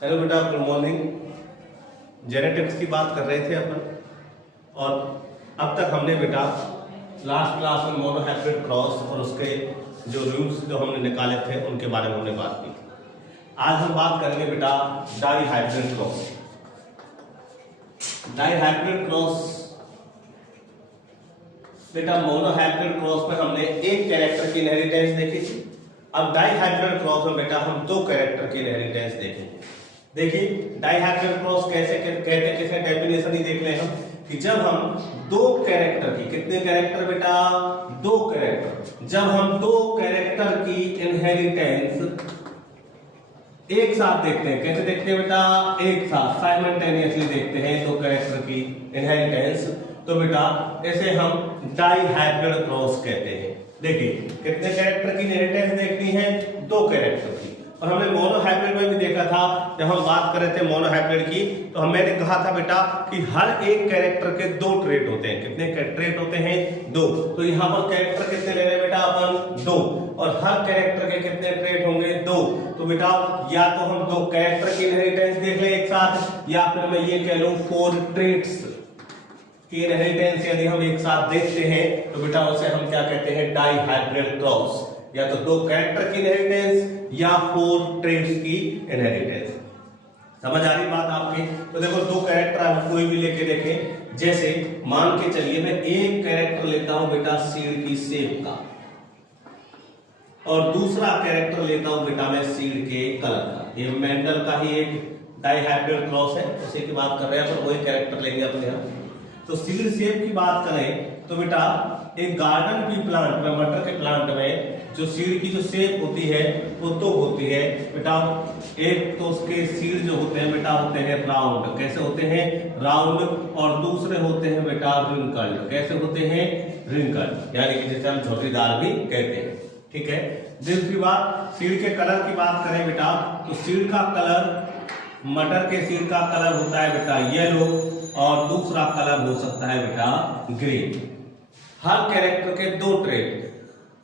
Hello बेटा, good morning. Genetics की बात कर रहे थे अपन, और अब तक हमने बेटा लास्ट क्लास में मोनोहाइब्रिड क्रॉस और उसके जो रूल्स जो हमने निकाले थे उनके बारे में हमने बात की। आज हम बात करेंगे बेटा डाईहाइब्रिड क्रॉस। डाईहाइब्रिड क्रॉस बेटा, मोनोहाइब्रिड क्रॉस में हमने एक कैरेक्टर की इनहेरिटेंस देखी थी। अब डाईहाइब्रिड क्रॉस में बेटा हम दो कैरेक्टर की इनहेरिटेंस देखेंगे। देखिए डाईहाइब्रिड क्रॉस कैसे कहते हैं, किसे डेफिनेशन ही देख लें हम कि जब हम दो कैरेक्टर की, कितने कैरेक्टर बेटा, दो कैरेक्टर, जब हम दो कैरेक्टर की इनहेरिटेंस एक साथ देखते हैं। कैसे देखते हैं बेटा, एक साथ साइमल्टेनियसली देखते हैं दो कैरेक्टर की इनहेरिटेंस, तो बेटा इसे हम डाईहाइब्रिड क्रॉस कहते हैं। देखिए कितने कैरेक्टर की इनहेरिटेंस देखनी है, दो कैरेक्टर की। और हमने मोनोहाइब्रिड में भी देखा था, जब हम बात कर रहे थे मोनोहाइब्रिड की, तो मैंने कहा था बेटा कि हर एक कैरेक्टर के दो ट्रेट होते हैं। कितने ट्रेट होते हैं, दो। तो यहाँ पर कैरेक्टर कितने ले रहे हैं बेटा अपन, दो, और हर कैरेक्टर के कितने ट्रेट होंगे, दो। तो बेटा या तो हम दो कैरेक्टर की इनहेरिटेंस देख लें एक साथ, या फिर मैं ये कह लूं 4 ट्रेट्स की इनहेरिटेंस यदि हम एक साथ देखते हैं तो बेटा उसे हम क्या कहते हैं, डाईहाइब्रिड क्रॉस। या तो दो कैरेक्टर की इनहेरिटेंस या 4 ट्रेट्स की इनहेरिटेंस। समझ आ रही बात आपकी? तो देखो दो कैरेक्टर आप कोई भी लेके देखें, जैसे मान के चलिए मैं एक कैरेक्टर लेता हूं बेटा सीड की शेप का, और दूसरा कैरेक्टर लेता हूं बेटा मैं सीड के कलर का। ये मेंडल का ही एक डाईहाइब्रिड क्रॉस है, उसी की बात कर रहे हैं, पर वही कैरेक्टर लेंगे अपने यहाँ। तो सीड शेप की बात करें तो बेटा एक गार्डन की प्लांट में, मटर के प्लांट में जो सीड की जो शेप होती है वो तो होती है बेटा, एक तो उसके सीड जो होते हैं बेटा होते हैं राउंड। कैसे होते हैं, राउंड। और दूसरे होते हैं बेटा रिंकल्ड। कैसे होते हैं, रिंकल्ड, यानी कि जिसे हम झोटीदार भी कहते हैं। ठीक है। दूसरी बात सीड के कलर की बात करें बेटा, तो सीड का कलर, मटर के सीड का कलर होता है बेटा येलो, और दूसरा कलर हो सकता है बेटा ग्रीन। हर कैरेक्टर के दो ट्रेट,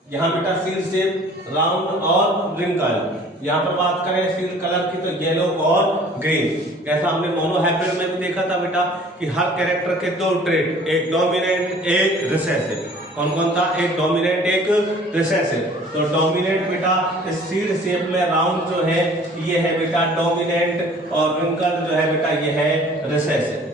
यहाँ बेटा सीड शेप, राउंड और रिंकल। यहाँ पर बात करें सीड कलर की तो येलो और ग्रीन। ऐसा हमने मोनोहाइब्रिड में भी देखा था बेटा कि हर कैरेक्टर के दो ट्रेट, एक डोमिनेंट एक रिसेसिव। कौन कौन था, एक डोमिनेंट एक रिसेसिव। तो डोमिनेंट बेटा इस सीड शेप में राउंड जो है ये है बेटा डोमिनेंट, और रिंकल जो है बेटा ये है रिसेसिव।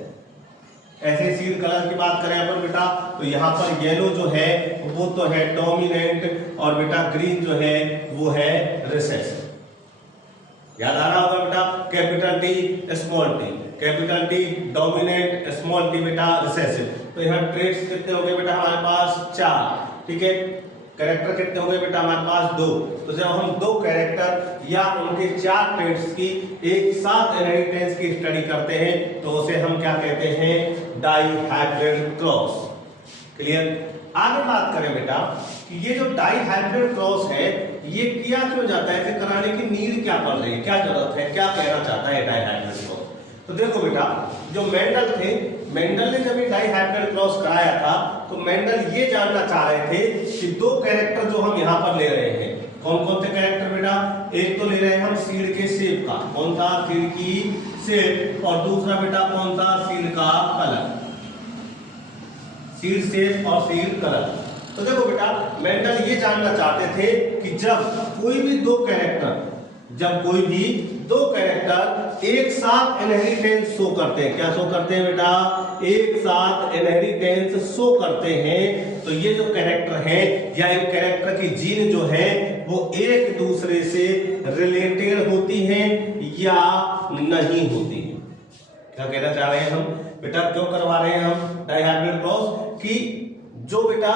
ऐसे सीड कलर की बात करें अपन बेटा, तो यहाँ पर येलो जो है वो तो है डोमिनेंट, और बेटा ग्रीन जो है वो है रिसेसिव। याद आ रहा होगा बेटा, capital T small T, capital T dominant, small T बेटा रिसेसिव। तो यहाँ ट्रेट्स कितने हो गए बेटा हमारे पास, 4। ठीक है। कैरेक्टर कितने होंगे बेटा हमारे पास, 2। तो जब हम दो कैरेक्टर या उनके 4 ट्रेट्स की एक साथ इनहेरिटेंस की स्टडी करते हैं तो उसे हम क्या कहते हैं, डाईहाइब्रिड क्रॉस। क्लियर। आगे बात करें बेटा कि ये जो डाईहाइब्रिड क्रॉस है ये किया क्यों जाता है, इसे कराने की नीड क्या पड़ रही है, क्या जरूरत है, क्या कहना चाहता है डाईहाइब्रिड क्रॉस। तो देखो बेटा जो मेंडल थे, मेंडल ने जब ये डाईहाइब्रिड क्रॉस कराया था तो मेंडल ये जानना चाह रहे थे कि दो कैरेक्टर जो हम यहाँ पर ले रहे हैं, कौन कौन से कैरेक्टर बेटा, एक तो ले रहे हैं हम सीड के शेप का, कौन सा, सीड की शेप, और दूसरा बेटा कौन सा, सीड का कलर, सीड शेप और सीड कलर। तो देखो बेटा मेंडल ये जानना चाहते थे कि जब कोई भी दो कैरेक्टर, जब कोई भी दो कैरेक्टर एक साथ इनहेरिटेंस शो करते हैं, क्या शो करते हैं बेटा, एक साथ इनहेरिटेंस शो करते हैं, तो ये जो कैरेक्टर है या इन कैरेक्टर की जीन जो है वो एक दूसरे से रिलेटेड होती है या नहीं होती है। क्या कहना चाह रहे हैं हम बेटा, क्यों करवा रहे हैं हम डाईहाइब्रिड क्रॉस, कि जो बेटा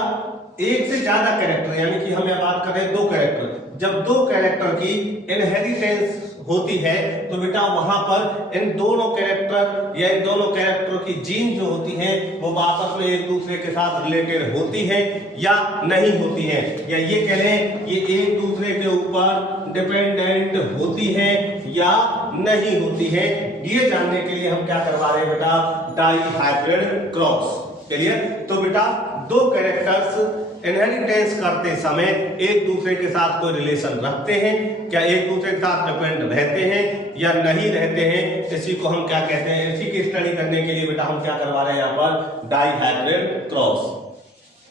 एक से ज्यादा कैरेक्टर, यानी कि हम यह बात कर रहे हैं दो कैरेक्टर, जब दो कैरेक्टर की इनहेरिटेंस होती है तो बेटा वहां पर इन दोनों कैरेक्टर या इन दोनों कैरेक्टर की जीन जो होती है वो आपस में एक दूसरे के साथ रिलेटेड होती है या नहीं होती है, या ये कह लें ये एक दूसरे के ऊपर डिपेंडेंट होती है या नहीं होती है। ये जानने के लिए हम क्या करवा रहे हैं बेटा, डाईहाइब्रिड क्रॉस। क्लियर। तो बेटा दो कैरेक्टर्स इनहेरिटेंस करते समय एक दूसरे के साथ कोई रिलेशन रखते हैं, क्या एक दूसरे के साथ डिपेंड रहते हैं या नहीं रहते हैं, इसी को हम क्या कहते हैं। इसी की स्टडी करने के लिए बेटा हम क्या करवा रहे हैं यहाँ पर, डाइहाइब्रिड क्रॉस।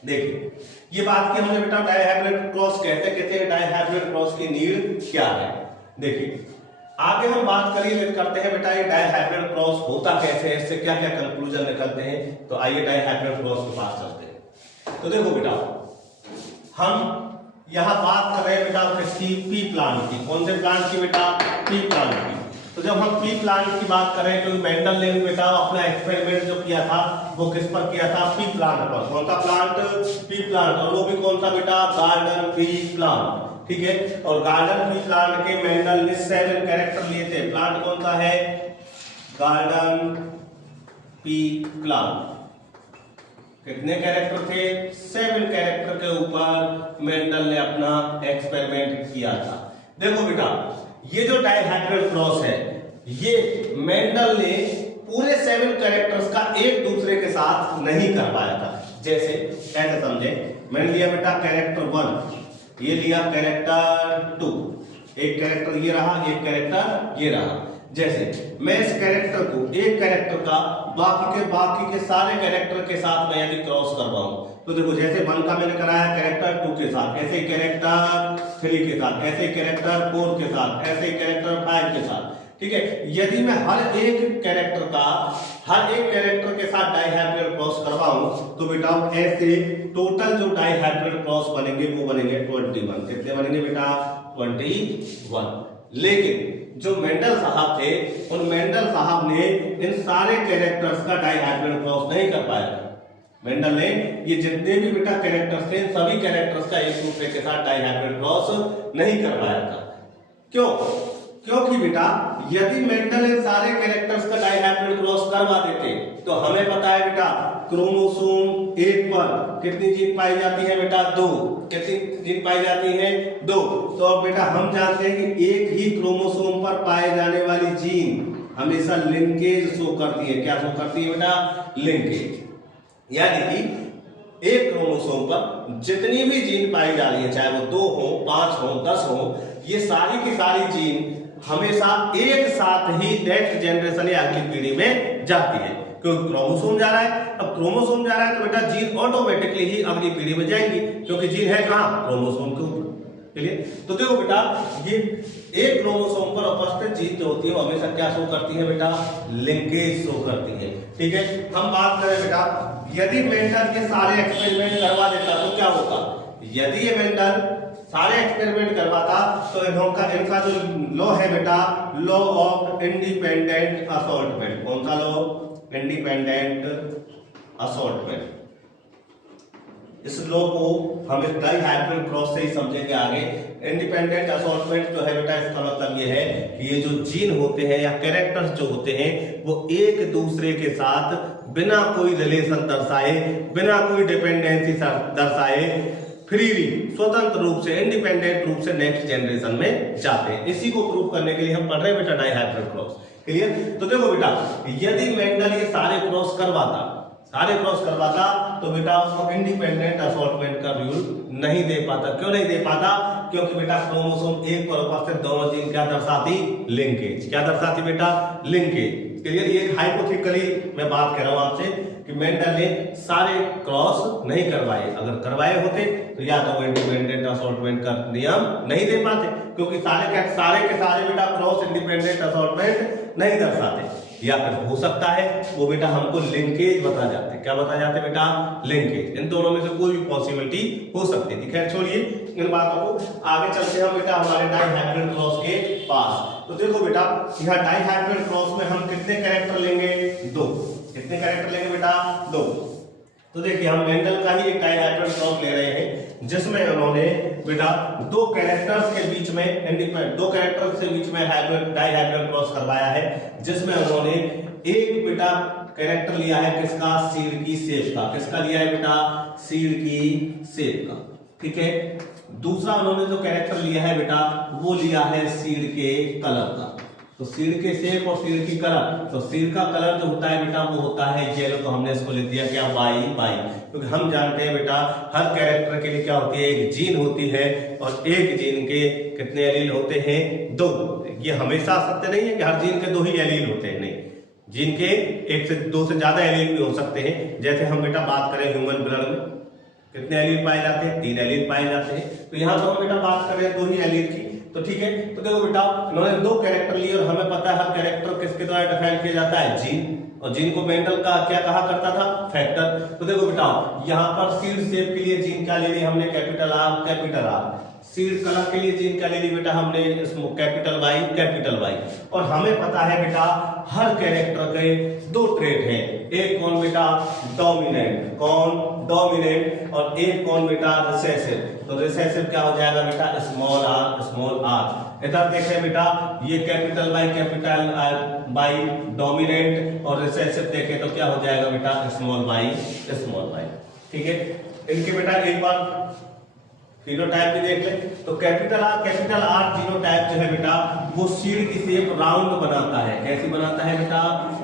देखिए ये बात की हमने बेटा डाइहाइब्रिड क्रॉस कहते हैं डाइहाइब्रिड क्रॉस की नीड क्या है। देखिए आगे हम बात करते हैं बेटा ये डाइहाइब्रिड क्रॉस होता कैसे है, इससे क्या क्या कंक्लूजन निकलते हैं। तो आइए डाइहाइब्रिड क्रॉस के पास चलते हैं। तो देखो बेटा हम यहां बात कर रहे हैं बेटा किसकी, पी प्लांट की। कौन से प्लांट की बेटा, पी प्लांट की। तो जब हम पी प्लांट की बात करें तो मेंडल ने बेटा अपना एक्सपेरिमेंट जो किया था वो किस पर किया था, पी प्लांट पर। कौन सा प्लांट, पी प्लांट, और वो भी कौन सा बेटा, गार्डन पी प्लांट। ठीक है, और गार्डन पी प्लांट के मेंडल ने 7 कैरेक्टर लिए थे। प्लांट कौन सा है, गार्डन पी प्लांट। कितने कैरेक्टर थे, 7 कैरेक्टर के ऊपर मेंडल ने अपना एक्सपेरिमेंट किया था। देखो बेटा ये जो डाइहाइब्रिड क्रॉस है ये मेंडल ने पूरे 7 कैरेक्टर्स का एक दूसरे के साथ नहीं कर पाया था। जैसे कैसे समझे, मैंने लिया बेटा कैरेक्टर 1, ये लिया कैरेक्टर 2, एक कैरेक्टर ये रहा, एक कैरेक्टर ये रहा। जैसे मैं इस कैरेक्टर को, एक कैरेक्टर का बाकी के सारे कैरेक्टर के साथ मैं यदि क्रॉस करवाऊं तो देखो जैसे 1 का मैंने कराया कैरेक्टर 2 के साथ, ऐसे ही कैरेक्टर 3 के साथ, ऐसे ही कैरेक्टर 4 के साथ, ऐसे ही कैरेक्टर 5 के साथ। ठीक है, यदि मैं हर एक कैरेक्टर के साथ डाइहाइब्रिड क्रॉस करवाऊं तो बेटा ऐसे टोटल जो डाइहाइब्रिड क्रॉस बनेंगे वो बनेंगे 21। कितने बनेंगे बेटा, 21। लेकिन जो मेंडल साहब थे उन मेंडल साहब ने इन सारे कैरेक्टर्स का डाइहाइब्रिड क्रॉस नहीं कर पाया था। मेंडल ने ये जितने भी बेटा कैरेक्टर्स थे सभी कैरेक्टर्स का एक दूसरे के साथ डाइहाइब्रिड क्रॉस नहीं कर पाया था। क्यों, क्योंकि बेटा यदि मेंडल इन सारे कैरेक्टर्स का डाइहाइब्रिड क्रॉस करवा देते तो हमें पता है बेटा क्रोमोसोम 1 पर कितनी जीन पाई जाती है बेटा, 2। कितनी जीन पाई जाती है, 2। तो अब बेटा हम जानते हैं कि एक ही क्रोमोसोम पर पाए जाने वाली जीन हमेशा लिंकेज शो करती है। क्या शो करती है बेटा, लिंकेज। यानी कि एक क्रोमोसोम पर जितनी भी जीन पाई जा रही है, चाहे वो 2 हो, 5 हो, 10 हो, ये सारी की सारी जीन हमेशा एक साथ ही नेक्स्ट जनरेशन या अगली पीढ़ी में जाती है। क्योंकि क्रोमोसोम जा रहा है, अब क्रोमोसोम जा रहा है तो बेटा जीन ऑटोमेटिकली ही अगली पीढ़ी में जाएंगी, क्योंकि जीन है कहां, क्रोमोसोम के ऊपर। चलिए तो देखो बेटा ये एक क्रोमोसोम पर उपस्थित जीन जो होती है वो हमेशा क्या शो करती है बेटा, लिंकेज शो करती है। ठीक है, हम बात करें बेटा यदि मेंडल ये सारे एक्सपेरिमेंट करवा देता तो क्या होता। यदि ये मेंडल सारे एक्सपेरिमेंट करवाता तो इनका जो लॉ है बेटा, लॉ ऑफ इंडिपेंडेंट असॉर्टमेंट। कौन सा लॉ, इंडिपेंडेंट असॉर्टमेंट। इस लॉ को हम इस डाइहाइब्रिड क्रॉस से ही समझेंगे आगे। इंडिपेंडेंट असॉर्टमेंट जो है बेटा इसका मतलब ये है कि ये जो जीन होते हैं या कैरेक्टर्स जो होते हैं वो एक दूसरे के साथ बिना कोई रिलेशन दर्शाए, बिना कोई डिपेंडेंसी दर्शाए फ्रीली, स्वतंत्र रूप से, इंडिपेंडेंट रूप से नेक्स्ट जनरेशन में जाते हैं। इसी को प्रूव करने के लिए हम पढ़ रहे हैं बेटा डाइहाइब्रिड क्रॉस। क्लियर। तो देखो बेटा यदि मेंडल ये सारे क्रॉस करवाता तो बेटा उसको इंडिपेंडेंट असॉर्टमेंट का रूल नहीं दे पाता। क्यों नहीं दे पाता, क्योंकि बेटा क्रोमोसोम 1 पर उपस्थित दोनों जीन क्या दर्शाती, लिंकेज। क्या दर्शाती बेटा, लिंकेज। क्लियर। ये हाइपोथेटिकली मैं बात कर रहा हूं आपसे कि मेंडल ने सारे क्रॉस नहीं करवाए। अगर करवाए होते तो या तो वो इंडिपेंडेंट असॉर्टमेंट का नियम नहीं दे पाते, क्योंकि सारे के सारे बेटा क्रॉस इंडिपेंडेंट असॉर्टमेंट नहीं दर्शाते। या फिर हो सकता है वो बेटा हमको लिंकेज बता जाते। क्या बता जाते बेटा, लिंकेज। इन दोनों में से कोई भी पॉसिबिलिटी हो सकती थी। खैर छोड़िए इन बातों को, आगे चलते हम बेटा हमारे डाइहाइब्रिड क्रॉस के पास। तो देखो बेटा यहाँ डाइहाइब्रिड क्रॉस में हम कितने कैरेक्टर लेंगे, 2। कितने कैरेक्टर लेंगे बेटा, 2। तो देखिए हम मेंडल का ही एक डाइहाइब्रिड क्रॉस ले रहे हैं जिसमें उन्होंने बेटा 2 कैरेक्टर्स के बीच में डाइहाइब्रिड क्रॉस करवाया है, जिसमें उन्होंने एक बेटा कैरेक्टर लिया है किसका, सीड की शेप का। किसका लिया है बेटा, सीड की शेप का। ठीक है। दूसरा उन्होंने जो कैरेक्टर लिया है बेटा वो लिया है सीड के कलर का। तो सीड के शेप और सीड की कलर, तो सीड का कलर जो होता है बेटा वो होता है येलो, तो हमने इसको लिख दिया क्या बाई बाई, क्योंकि हम जानते हैं बेटा हर कैरेक्टर के लिए क्या होती है, एक जीन होती है और एक जीन के कितने एलील होते हैं, 2। ये हमेशा सत्य नहीं है कि हर जीन के 2 ही एलील होते हैं, नहीं, जीन के 1 से 2 से ज्यादा एलील भी हो सकते हैं। जैसे हम बेटा बात करें ह्यूमन ब्लड में कितने एलील पाए जाते हैं, 3 एलील पाए जाते हैं। तो यहाँ तो हम बेटा बात कर रहे हैं 2 ही एलील की, तो ठीक है। तो देखो बेटा इन्होंने 2 कैरेक्टर लिए और हमें पता है हर कैरेक्टर किसके द्वारा डिफाइन किया जाता है, जीन, और जीन को मेंडल का क्या कहा करता था, फैक्टर। तो देखो बेटा यहाँ पर सीड शेप के लिए जीन क्या ले ली हमने, capital R capital are. Seed colour के लिए जीन क्या ले ली बेटा हमने, कैपिटल वाई कैपिटल वाई। और हमें पता है बेटा हर कैरेक्टर के 2 ट्रेट हैं, एक कौन बेटा डोमिनेंट, कौन डोमिनेंट, और एक कौन बेटा रिसेसिव। तो रिसेसिव क्या हो जाएगा बेटा स्मॉल आर स्मॉल आर। इधर देखें बेटा ये कैपिटल वाई डोमिनेंट और रिसेसिव देखें तो क्या हो जाएगा बेटा स्मॉल वाई स्मॉल वाई। ठीक है, इनके बेटा एक बार फिनोटाइप भी देख ले। तो कैपिटल आर जीनोटाइप जो है बेटा वो सीड की शेप राउंड बनाता है, कैसी बनाता है बेटा,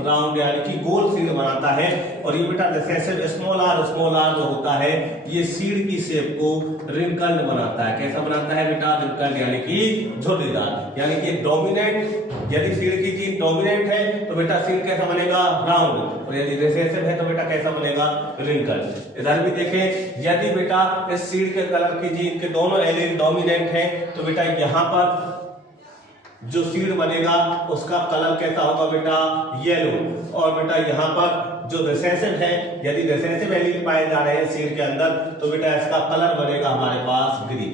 राउंड यानी कि गोल सीड बनाता है। और ये बेटा रिसेसिव स्मॉल आर जो होता है ये सीड की शेप को रिंकल्ड बनाता है, कैसा बनाता है बेटा, रिंकल्ड यानी कि झुर्रीदार। यानी कि डोमिनेंट, यदि सीड की जीन डोमिनेंट है तो बेटा सीड कैसा बनेगा, राउंड, और यदि रिसेसिव है तो बेटा कैसा बनेगा, रिंकल्ड। इधर भी देखें यदि बेटा इस सीड के कलर की जीन के दोनों एलील डोमिनेंट हैं तो बेटा यहाँ पर जो सीड बनेगा उसका कलर कैसा होगा बेटा, येलो। और बेटा यहाँ पर जो रिसेसिव है, यदि रिसेसिव एलील पाए जा रहे हैं सीड के अंदर तो बेटा इसका कलर बनेगा हमारे पास ग्रीन,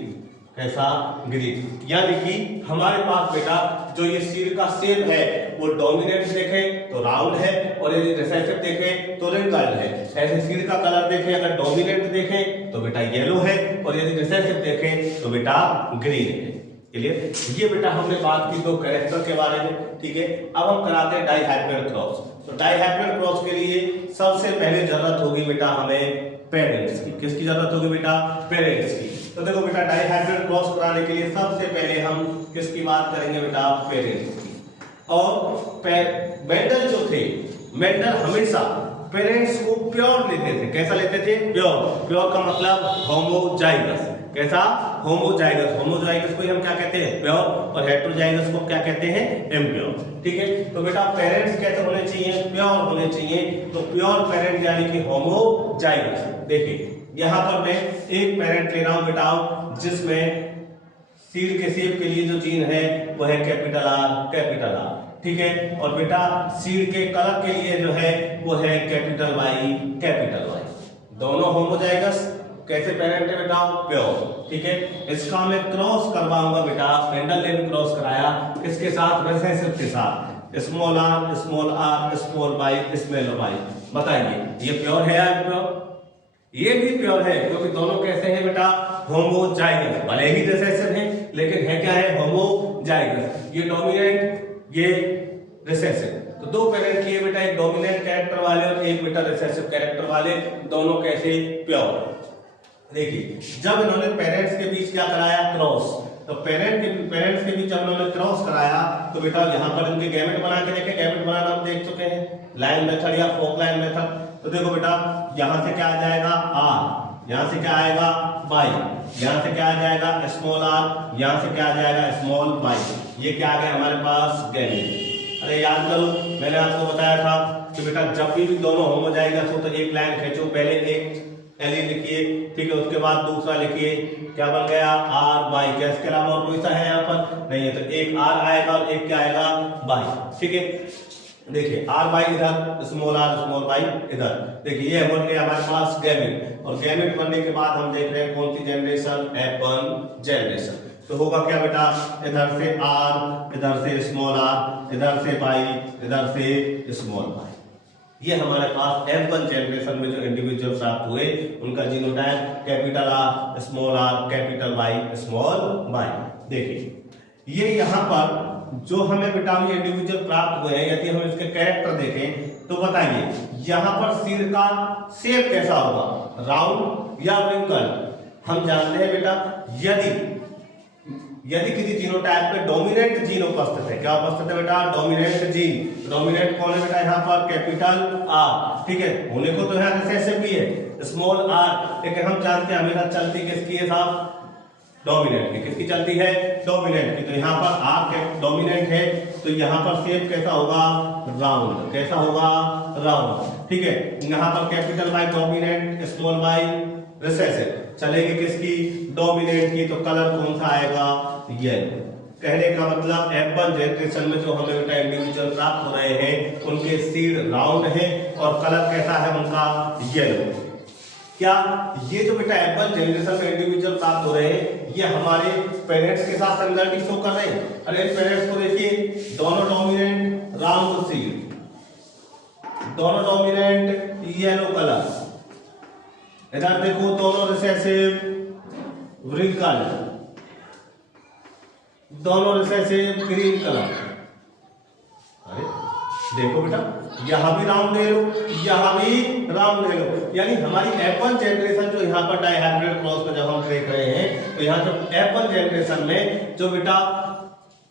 कैसा, ग्रीन। यानी कि हमारे पास बेटा जो ये सीड का शेप है वो डोमिनेंट देखें तो राउंड है और यदि रिसेसिव देखें तो रिंकल्ड है। ऐसे सीड का कलर देखें, अगर डोमिनेंट देखें तो बेटा येलो है और यदि रिसेसिव देखें तो बेटा ग्रीन है। क्लियर, ये बेटा हमने बात की 2 कैरेक्टर के बारे में। ठीक है, अब हम कराते हैं डाइहाइब्रिड क्रॉस। तो डाइहाइब्रिड क्रॉस के लिए सबसे पहले जरूरत होगी बेटा हमें पेरेंट्स की। किसकी जरूरत होगी बेटा, पेरेंट्स की। तो देखो बेटा डाइहाइब्रिड क्रॉस कराने के लिए सबसे पहले हम किसकी बात करेंगे बेटा, पेरेंट्स की। और मेंडल जो थे, मेंडल हमेशा पेरेंट्स को प्योर लेते थे, कैसा लेते थे, प्योर। प्योर का मतलब होमोजाइगस, कैसा, होमोजाइगस। होमोजाइगस को हम क्या कहते हैं, प्योर, और हेटेरोजाइगस को क्या कहते हैं, इम्प्योर। ठीक है, तो बेटा पेरेंट्स कैसे होने चाहिए, प्योर होने चाहिए। तो प्योर पेरेंट यानी कि होमोजाइगस। देखिए यहाँ पर मैं एक पेरेंट ले रहा हूं बेटा जिसमें सीड के शेप के लिए जो जीन है वो है कैपिटल आर। ठीक है, और बेटा सीड के कलर के लिए जो है वो है कैपिटल वाई। दोनों होमोजाइगस, कैसे पेरेंट है बेटा, प्योर। ठीक है, इसका मैं क्रॉस करवाऊंगा बेटा, मेंडल ने भी क्रॉस कराया किसके साथ, रिसेसिव के साथ, small r small y small y. बताइए ये प्योर है या प्योर, ये भी प्योर है क्योंकि दोनों कैसे हैं बेटा, होमोजाइगस। भले ही रिसेसिव है लेकिन है क्या है, होमोजाइगस। ये डोमिनेंट, ये रिसेसिव। तो 2 पेरेंट लिए बेटा, एक डोमिनेंट कैरेक्टर वाले और एक बेटा रिसेसिव कैरेक्टर वाले, दोनों कैसे, प्योर। देखिए जब इन्होंने पेरेंट्स के बीच क्या कराया, क्रॉस। तो पेरेंट्स के बीच जब इन्होंने क्रॉस कराया तो बेटा यहाँ पर इनके गैमेट बना के देखें, गैमेट बनाना हम देख चुके हैं, लाइन मेथड या फोक लाइन मेथड। तो देखो बेटा यहाँ से क्या आ जाएगा, आर, यहाँ से क्या आएगा, वाई, यहाँ से क्या आ जाएगा, स्मॉल आर, यहाँ से क्या आ जाएगा, स्मॉल वाई। ये क्या आ गया हमारे पास, गैमेट। अरे याद करो मैंने आपको बताया था कि बेटा जब भी दोनों होमोजाइगस हो तो एक लाइन खींचो, पहले एक एलील लिखिए, ठीक है, उसके बाद दूसरा लिखिए, क्या बन गया, आर वाई। क्या इसके अलावा और कोई सा है यहाँ पर, नहीं है, तो एक आर आएगा और एक क्या आएगा, वाई। ठीक है, देखिए आर वाई इधर, स्मॉल वाई इधर। देखिए ये बन गया हमारे पास गैमेट, और गैमेट बनने के बाद हम देख रहे हैं कौन सी जनरेशन, F1 जनरेशन। तो होगा क्या बेटा, इधर से आर, इधर से स्मॉल आर, इधर से वाई, इधर से स्मॉल वाई। ये हमारे पास F1 जनरेशन में जो इंडिविजुअल प्राप्त हुए उनका genotype capital R capital Y small y. देखिए ये यहाँ पर जो हमें बेटा ये इंडिविजुअल प्राप्त हुए हैं, यदि हम इसके कैरेक्टर देखें तो बताइए यहाँ पर सीड का शेप कैसा होगा, राउंड या रिंकल। हम जानते हैं बेटा यदि यदि किसी जीनोटाइप पे डोमिनेंट जीन उपस्थित है, क्या उपस्थित है बेटा, डोमिनेंट जीन। डोमिनेंट कौन है बेटा, यहाँ पर कैपिटल आर, ठीक है, होने को तो यहाँ रिसेसिव भी है स्मॉल आर, लेकिन हम जानते हैं हमेशा चलती किसकी है साहब, डोमिनेंट की। किसकी चलती है, डोमिनेंट की। तो यहाँ पर आर डोमिनेंट है, तो यहाँ पर शेप कैसा होगा, राउंड। कैसा होगा, राउंड, ठीक है। यहाँ पर capital Y dominant, small y recessive, चलेगी किसकी, डोमिनेंट की। तो कलर कौन सा आएगा, येलो। कहने का मतलब F1 जनरेशन में जो हमें बेटा इंडिविजुअल प्राप्त हो रहे हैं उनके सीड राउंड है और कलर कैसा है उनका, येलो। क्या ये जो बेटा F1 जनरेशन में इंडिविजुअल प्राप्त हो रहे हैं ये हमारे पेरेंट्स के साथ सिमिलरिटी शो कर रहे हैं। अरे पेरेंट्स को देखिए, दोनों डोमिनेंट राउंड सीड, दोनों डोमिनेंट येलो कलर, इधर देखो दोनों रिसेसिव व्रिंकल, दोनों रिसेसिव ग्रीन कलर। अरे देखो बेटा, यहां भी राउंड ले लो, यहां भी राउंड ले लो, यानी हमारी F1 जनरेशन जो यहाँ पर डाइहाइब्रिड क्रॉस में जब हम देख रहे हैं, तो यहाँ जो F1 जनरेशन में जो बेटा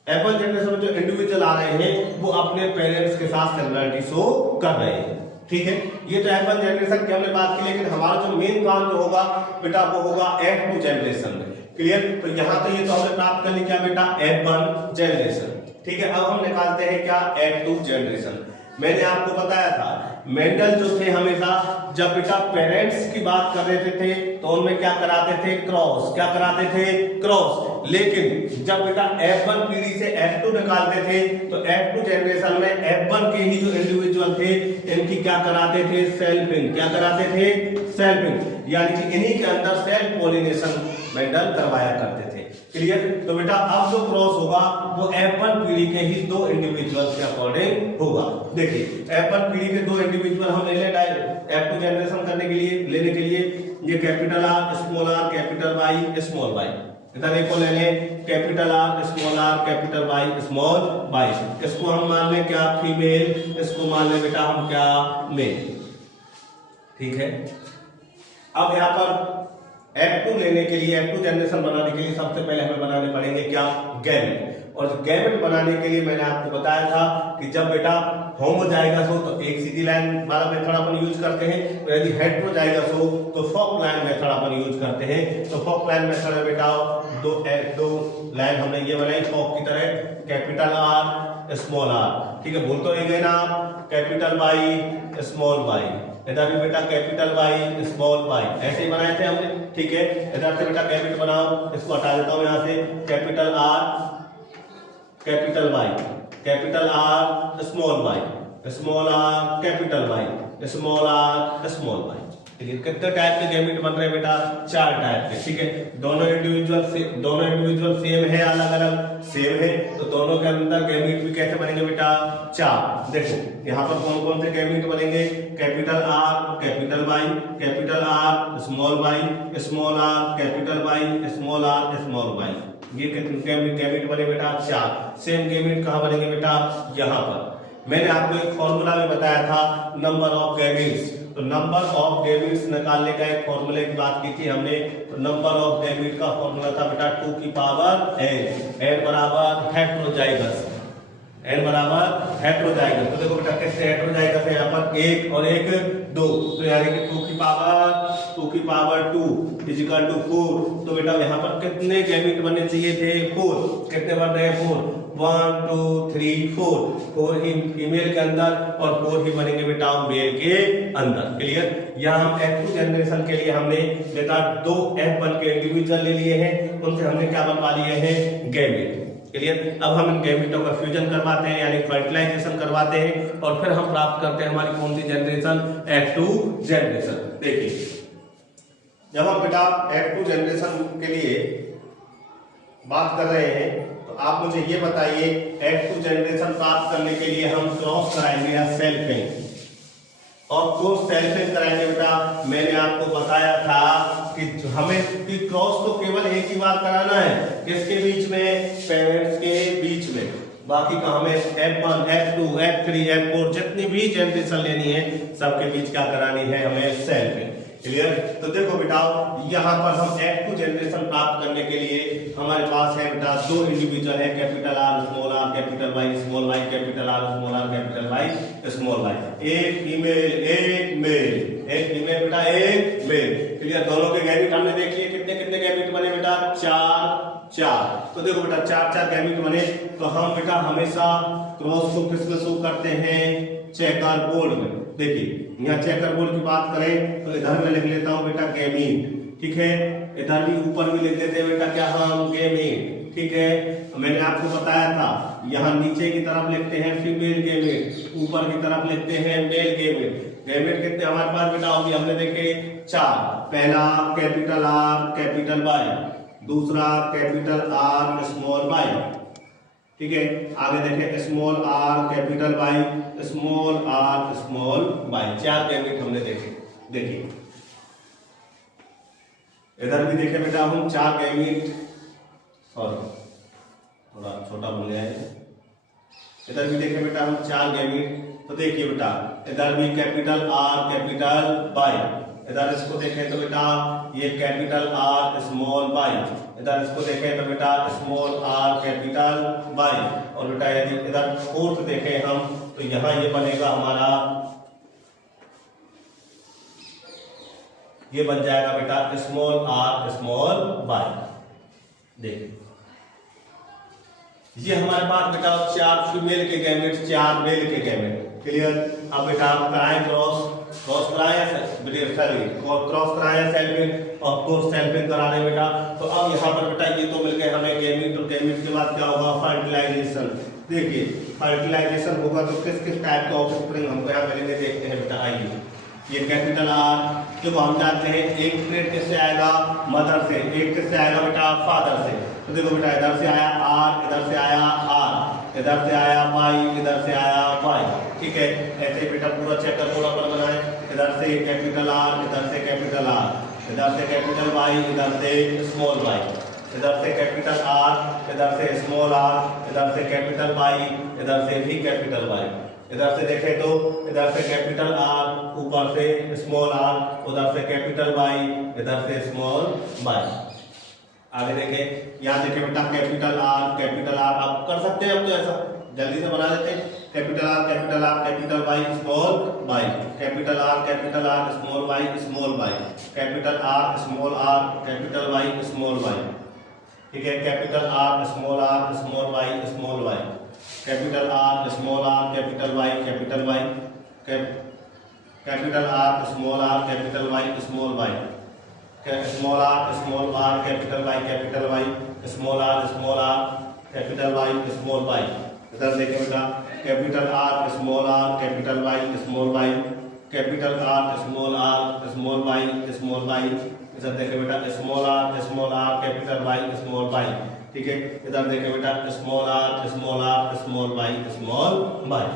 F1 जनरेशन में जो इंडिविजुअल आ रहे हैं वो अपने पेरेंट्स के साथ सिमिलरिटी शो कर रहे हैं, ठीक है। ये तो F1 जनरेशन की हमने बात की, लेकिन हमारा जो मेन काम जो होगा बेटा वो होगा F2 जनरेशन में, क्लियर। तो यहाँ तो ये तो हमने प्राप्त कर ली क्या बेटा, F1 जनरेशन, ठीक है। अब हम निकालते हैं क्या, F2 जनरेशन। मैंने आपको बताया था मेंडल जो थे हमेशा जब बेटा पेरेंट्स की बात कर रहे थे तो उनमें क्या कराते थे, क्रॉस। क्या कराते थे, क्रॉस। लेकिन जब बेटा F1 पीढ़ी से F2 निकालते थे तो F2 जनरेशन में F1 के ही जो इंडिविजुअल थे इनकी क्या कराते थे, सेल्फिंग। क्या कराते थे, सेल्फिंग, यानी कि इन्हीं के अंदर सेल्फ पॉलिनेशन मेंडल करवाया करते थे, क्लियर। तो बेटा अब जो क्रॉस होगा वो F1 पीढ़ी के ही दो इंडिविजुअल्स के अकॉर्डिंग होगा। देखिए F1 पीढ़ी के दो इंडिविजुअल हम ले लें F2 जनरेशन करने के लिए, लेने के लिए ये capital R small r capital Y small y, इधर एक को ले लें capital R small r capital Y small y. इसको हम मान लें क्या, फीमेल, इसको मान लें बेटा हम क्या, मेल, ठीक है। अब यहाँ पर F2 लेने के लिए, F2 जनरेशन बनाने के लिए सबसे पहले हमें बनाने पड़ेंगे क्या, गैमेट। और गैमेट बनाने के लिए मैंने आपको बताया था कि जब बेटा होमोजाइगस हो तो एक सीधी लाइन वाला मेथड अपन यूज करते हैं, और यदि हेटेरोजाइगस हो तो फॉक लाइन मेथड अपन यूज करते हैं। तो फॉक लाइन मेथड में बेटा दो लाइन हमने ये बनाई फॉक की तरह, कैपिटल आर स्मॉल आर, ठीक है। भूल तो नहीं गए ना आप, कैपिटल वाई स्मॉल वाई, इधर भी बेटा कैपिटल वाई स्मॉल वाई, ऐसे ही बनाए थे हमने, ठीक है। इधर से बेटा गैमेट बनाओ, इसको हटा देता हूं यहां से, capital R capital Y, capital R small y, small r capital Y, small r small y, ठीक है। कितने टाइप के गैमेट बन रहे हैं बेटा, 4 टाइप के, ठीक है। दोनों इंडिविजुअल सेम है, अलग अलग सेम है, तो दोनों के अंदर गैमेट भी कैसे बनेंगे बेटा, 4। देखो यहाँ पर कौन कौन से गैमेट बनेंगे, capital R capital Y, capital R small y, small r capital Y, small r small y, ये गैमेट बने बेटा 4। सेम गैमेट कहाँ बनेंगे बेटा, यहाँ पर। मैंने आपको एक फॉर्मूला में बताया था नंबर ऑफ गैमेट्स, तो नंबर ऑफ गैमेट्स निकालने का एक फॉर्मूले की बात की थी हमने। तो नंबर ऑफ गैमेट का फॉर्मूला था बेटा 2 की पावर n बराबर हेटेरोजाइगस, n बराबर हेटेरोजाइगस। तो देखो बेटा कितने हेटेरोजाइगस है यहाँ पर, 1 और 1 2, तो यानी कि 2 की पावर 2 इजिकल टू 4। तो बेटा यहाँ पर कितने गैमेट बनने चाहिए थे, 4। कितने बन रहे हैं, 4, 1 2 3 4 ही फीमेल के अंदर और 4 ही बनेंगे बेटा मेल के अंदर, क्लियर। यहाँ हम F2 जनरेशन के लिए हमने बेटा 2 F1 के इंडिविजुअल ले लिए हैं, उनसे हमने क्या बनवा लिए हैं, गैमेट, क्लियर। अब हम इन गैमेटों का फ्यूजन करवाते हैं यानी फर्टिलाइजेशन करवाते हैं और फिर हम प्राप्त करते हैं हमारी कौन सी जनरेशन, F2 जनरेशन। देखिए जब हम बेटा F2 जनरेशन के लिए बात कर रहे हैं तो आप मुझे ये बताइए F2 जनरेशन प्राप्त करने के लिए हम क्रॉस कराएंगे या सेल्फिंग, और क्रॉस सेल्फिंग कराएंगे बेटा। मैंने आपको बताया था कि हमें क्रॉस तो केवल एक ही बार कराना है, किसके बीच में, पेरेंट्स के बीच में। बाकी का हमें F1 F2 F3 F4 जितनी भी जनरेशन लेनी है सबके बीच क्या करानी है, हमें सेल्फिंग, क्लियर। तो देखो बेटा यहाँ पर हम F2 जनरेशन प्राप्त करने के लिए हमारे पास है बेटा दो इंडिविजुअल है, capital R small r, capital Y small y, capital R small r, capital Y small y. एक फीमेल एक मेल, एक फीमेल बेटा एक मेल। क्लियर। दोनों के गैमेट हमने देख लिए, कितने कितने गैमेट बने बेटा, चार चार। तो देखो बेटा चार चार गैमेट बने, तो हम बेटा हमेशा क्रॉस को किसमें शो करते हैं, चेकर बोर्ड में। देखिए यहाँ चेकर बोर्ड की बात करें तो इधर मैं लिख लेता हूँ बेटा गेमीट, ठीक है। इधर भी ऊपर भी लिख देते हैं बेटा क्या, हम गेमीट, ठीक है। मैंने आपको बताया था यहाँ नीचे की तरफ लिखते हैं फीमेल गेमेट, ऊपर की तरफ लिखते हैं मेल गेमेट। गेमेट कितने हमारे पास बेटा होगी, हमने देखे चार। पहला कैपिटल आर कैपिटल वाई, दूसरा कैपिटल आर स्मॉल वाई, ठीक है। आगे देखें small r capital Y, small r small y, चार गैमेट हमने देखे। देखिए इधर भी देखे बेटा हम चार गैमेट, सॉरी थोड़ा छोटा बोल गया है। इधर भी देखे बेटा हम चार गैमेट, तो देखिए बेटा इधर भी कैपिटल आर कैपिटल वाई, इधर इसको देखें तो बेटा ये कैपिटल आर स्मॉल वाई, इधर इसको देखें तो बेटा स्मॉल आर कैपिटल वाई। और बेटा यदि इधर फोर्थ देखें हम तो यहाँ ये बनेगा हमारा, ये बन जाएगा बेटा स्मॉल आर स्मॉल वाई। देखिए ये हमारे पास बेटा चार फीमेल के गैमेट, चार मेल के गैमेट। क्लियर। अब बेटा आप कराएं क्रॉस, क्रॉस कराया क्रॉस कराया सेल्फिंग, ऑफ कोर्स सेल्फिंग करा रहे बेटा। तो अब यहाँ पर बेटा ये तो मिल गए हमें गैमेट, और गैमेट के बाद क्या होगा, फर्टिलाइजेशन। देखिए फर्टिलाइजेशन होगा तो किस किस टाइप का ऑफस्प्रिंग हमको यहाँ मिलेंगे, देखते हैं बेटा। आइए ये कैपिटल आर जो हम जानते हैं, एक स्प्लिट किससे आएगा, मदर से, एक किससे आएगा बेटा, फादर से। तो देखो बेटा इधर से आया आर, इधर से आया आर, इधर से आया वाई, इधर से आया वाई, ठीक है। ऐसे बेटा पूरा चेकर पूरा पर बनाए, इधर से कैपिटल आर, इधर से कैपिटल आर, इधर से कैपिटल वाई, इधर से स्मॉल वाई, इधर से कैपिटल आर, इधर से स्मॉल आर, इधर से कैपिटल वाई, इधर से भी कैपिटल वाई। इधर से देखें तो इधर से कैपिटल आर, ऊपर से स्मॉल आर, उधर से कैपिटल वाई, इधर से स्मॉल वाई। आगे देखें, यहाँ देखें बेटा कैपिटल आर कैपिटल आर, आप कर सकते हैं, अब तो ऐसा जल्दी से बना देते हैं। Capital R capital Y small y, capital R small y small y, capital R small r capital Y small y, ठीक है। Capital R small y small y, capital R small r capital Y capital Y, capital R small r capital Y small y, small r capital Y small r capital Y small y. इधर देखें बेटा capital R capital Y small y, capital R small y small y. इधर देखें बेटा small r capital Y small y, ठीक है। इधर देखें बेटा small r small y small y,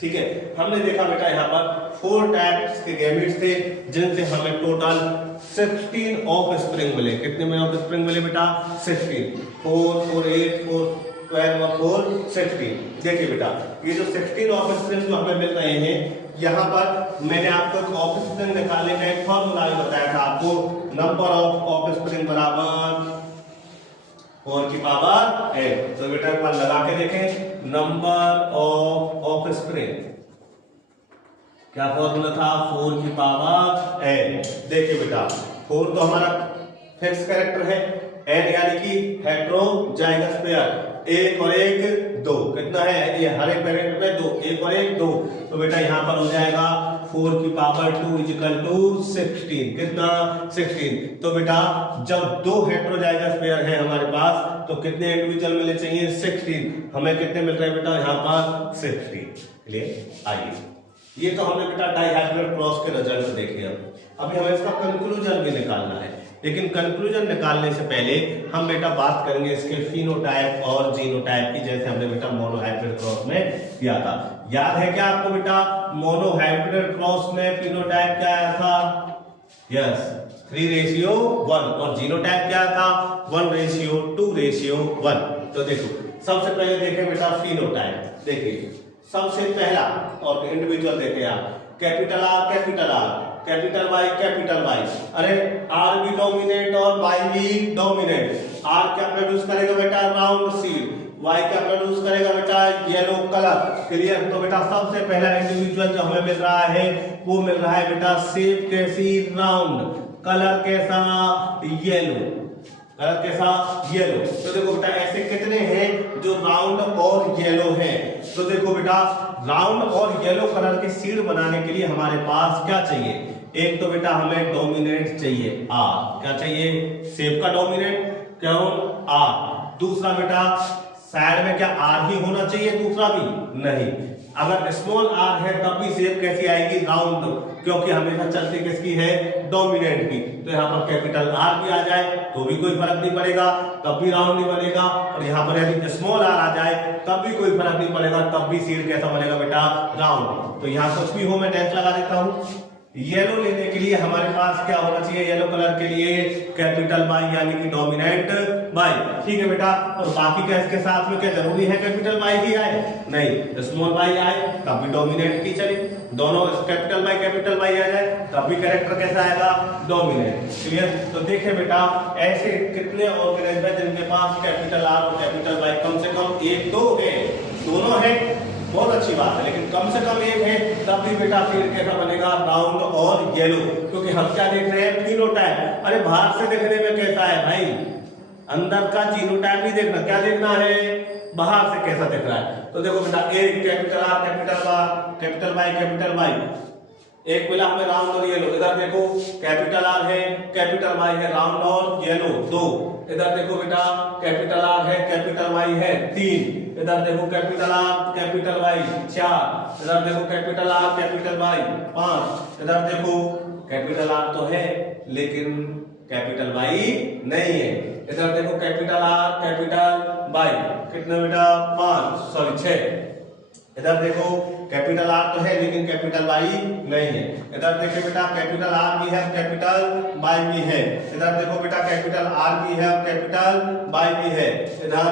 ठीक है। हमने देखा बेटा यहाँ पर 4 टाइप्स के गैमेट्स थे, जिनसे हमें टोटल 16 ऑफ स्प्रिंग मिले। कितने में ऑफ स्प्रिंग मिले बेटा, 16। 4 4 8 4 12 और 4 16। देखिए बेटा ये जो 16 ऑफ स्प्रिंग जो हमें मिल रहे हैं, यहाँ पर मैंने आपको एक ऑफ स्प्रिंग निकालने का एक फॉर्मूला भी बताया था आपको, नंबर ऑफ स्प्रिंग बराबर 4 की पावर n। तो बेटा एक बार लगा के देखें, नंबर ऑफ स्प्रिंग क्या फॉर्मूला था, 4 की पावर n। देखिए बेटा 4 तो हमारा फिक्स कैरेक्टर है, n यानी कि हेटेरोजाइगस पेयर, एक और एक दो, कितना है ये हर एक पैरेंट में 2, एक और एक 2। तो बेटा यहाँ पर हो जाएगा 4 की पावर 2 इक्वल टू 16, कितना 16। तो बेटा जब 2 हेटेरोजाइगस पेयर है हमारे पास, तो कितने इंडिविजुअल मिलने चाहिए, 16। हमें कितने मिल रहे हैं बेटा यहाँ पर 16। क्लियर। आइए ये तो हमने बेटा डाइहाइब्रिड क्रॉस के रिजल्ट देखे। अभी हमें इसका कंक्लूजन भी निकालना है, लेकिन कंक्लूजन निकालने से पहले हम बेटा बात करेंगे इसके फिनोटाइप और जीनोटाइप की, जैसे हमने बेटा मोनोहाइब्रिड क्रॉस में किया था। याद है क्या आपको बेटा, मोनोहाइब्रिड क्रॉस में फिनोटाइप क्या आया था, यस 3:1, और जीनोटाइप क्या था 1:2:1। तो देखो सबसे पहले देखें बेटा फिनोटाइप। देखिए सबसे पहला और इंडिविजुअल देखें आप, capital R capital Y capital Y. अरे आर भी डोमिनेट और वाई भी डोमिनेट, आर क्या प्रोड्यूस करेगा बेटा, राउंड सीड। वाई क्या प्रोड्यूस करेगा बेटा, येलो कलर। क्लियर। तो बेटा सबसे पहला इंडिविजुअल जो हमें मिल रहा है वो मिल रहा है बेटा शेप कैसी, राउंड, कलर कैसा, येलो, कलर कैसा, येलो। तो देखो बेटा ऐसे कितने हैं जो राउंड और येलो हैं। तो देखो बेटा राउंड और येलो कलर के सीड बनाने के लिए हमारे पास क्या चाहिए, एक तो बेटा हमें डोमिनेंट चाहिए आर। क्या चाहिए, शेप का डोमिनेंट क्यों, आर। दूसरा बेटा साइड में क्या आर ही होना चाहिए, दूसरा भी नहीं। अगर स्मॉल आर है तब भी शेप कैसी आएगी, राउंड, क्योंकि हमेशा चलती किसकी है, डोमिनेंट की। तो यहाँ पर कैपिटल आर भी आ जाए तो भी कोई फर्क नहीं पड़ेगा, तब भी राउंड नहीं बनेगा। और यहाँ पर यदि स्मॉल आर आ जाए तब भी कोई फर्क नहीं पड़ेगा, तब भी सीड कैसा बनेगा बेटा, राउंड। तो यहाँ कुछ भी हो मैं टेंस लगा देता हूँ। येलो लेने के लिए हमारे पास क्या होना चाहिए, येलो कलर के लिए कैपिटल बाई यानी कि डोमिनेंट बाई। ठीक है बेटा। और बाकी का इसके साथ में क्या जरूरी है कैपिटल बाई ही आए, नहीं, स्मॉल बाई आए तब भी डोमिनेंट की चले, दोनों कैपिटल बाई आ जाए तब भी कैरेक्टर कैसा आएगा, डोमिनेंट। क्लियर। तो देखे बेटा ऐसे कितने ऑर्गेनाइजर हैं जिनके पास कैपिटल आर और कैपिटल बाई कम से कम एक दो है, दोनों है बहुत अच्छी बात है, लेकिन कम से कम एक है, तब भी बेटा फिर कैसा बनेगा, राउंड और येलो। क्योंकि हम क्या देख रहे हैं, फिनोटाइप। अरे बाहर से देखने में कैसा है भाई, अंदर का जीनोटाइप नहीं देखना, क्या देखना है, बाहर से कैसा दिख रहा है। तो देखो बेटा एक कैपिटल आर कैपिटल बाई एक मिला हमें राउंड और येलो। इधर देखो कैपिटल आर है, कैपिटल वाई है, राउंड और येलो दो। इधर देखो बेटा कैपिटल आर है, कैपिटल वाई है, तीन। इधर देखो कैपिटल आर कैपिटल वाई, चार। इधर देखो कैपिटल आर कैपिटल वाई, पांच। इधर देखो कैपिटल आर तो है लेकिन कैपिटल वाई नहीं है। इधर देखो कैपिटल आर कैपिटल वाई, कितने बेटा, छह। इधर देखो कैपिटल आर तो है लेकिन कैपिटल वाई नहीं है। इधर देखिए बेटा कैपिटल आर भी है, कैपिटल वाई भी है। इधर देखो बेटा कैपिटल आर भी है और कैपिटल वाई भी है। इधर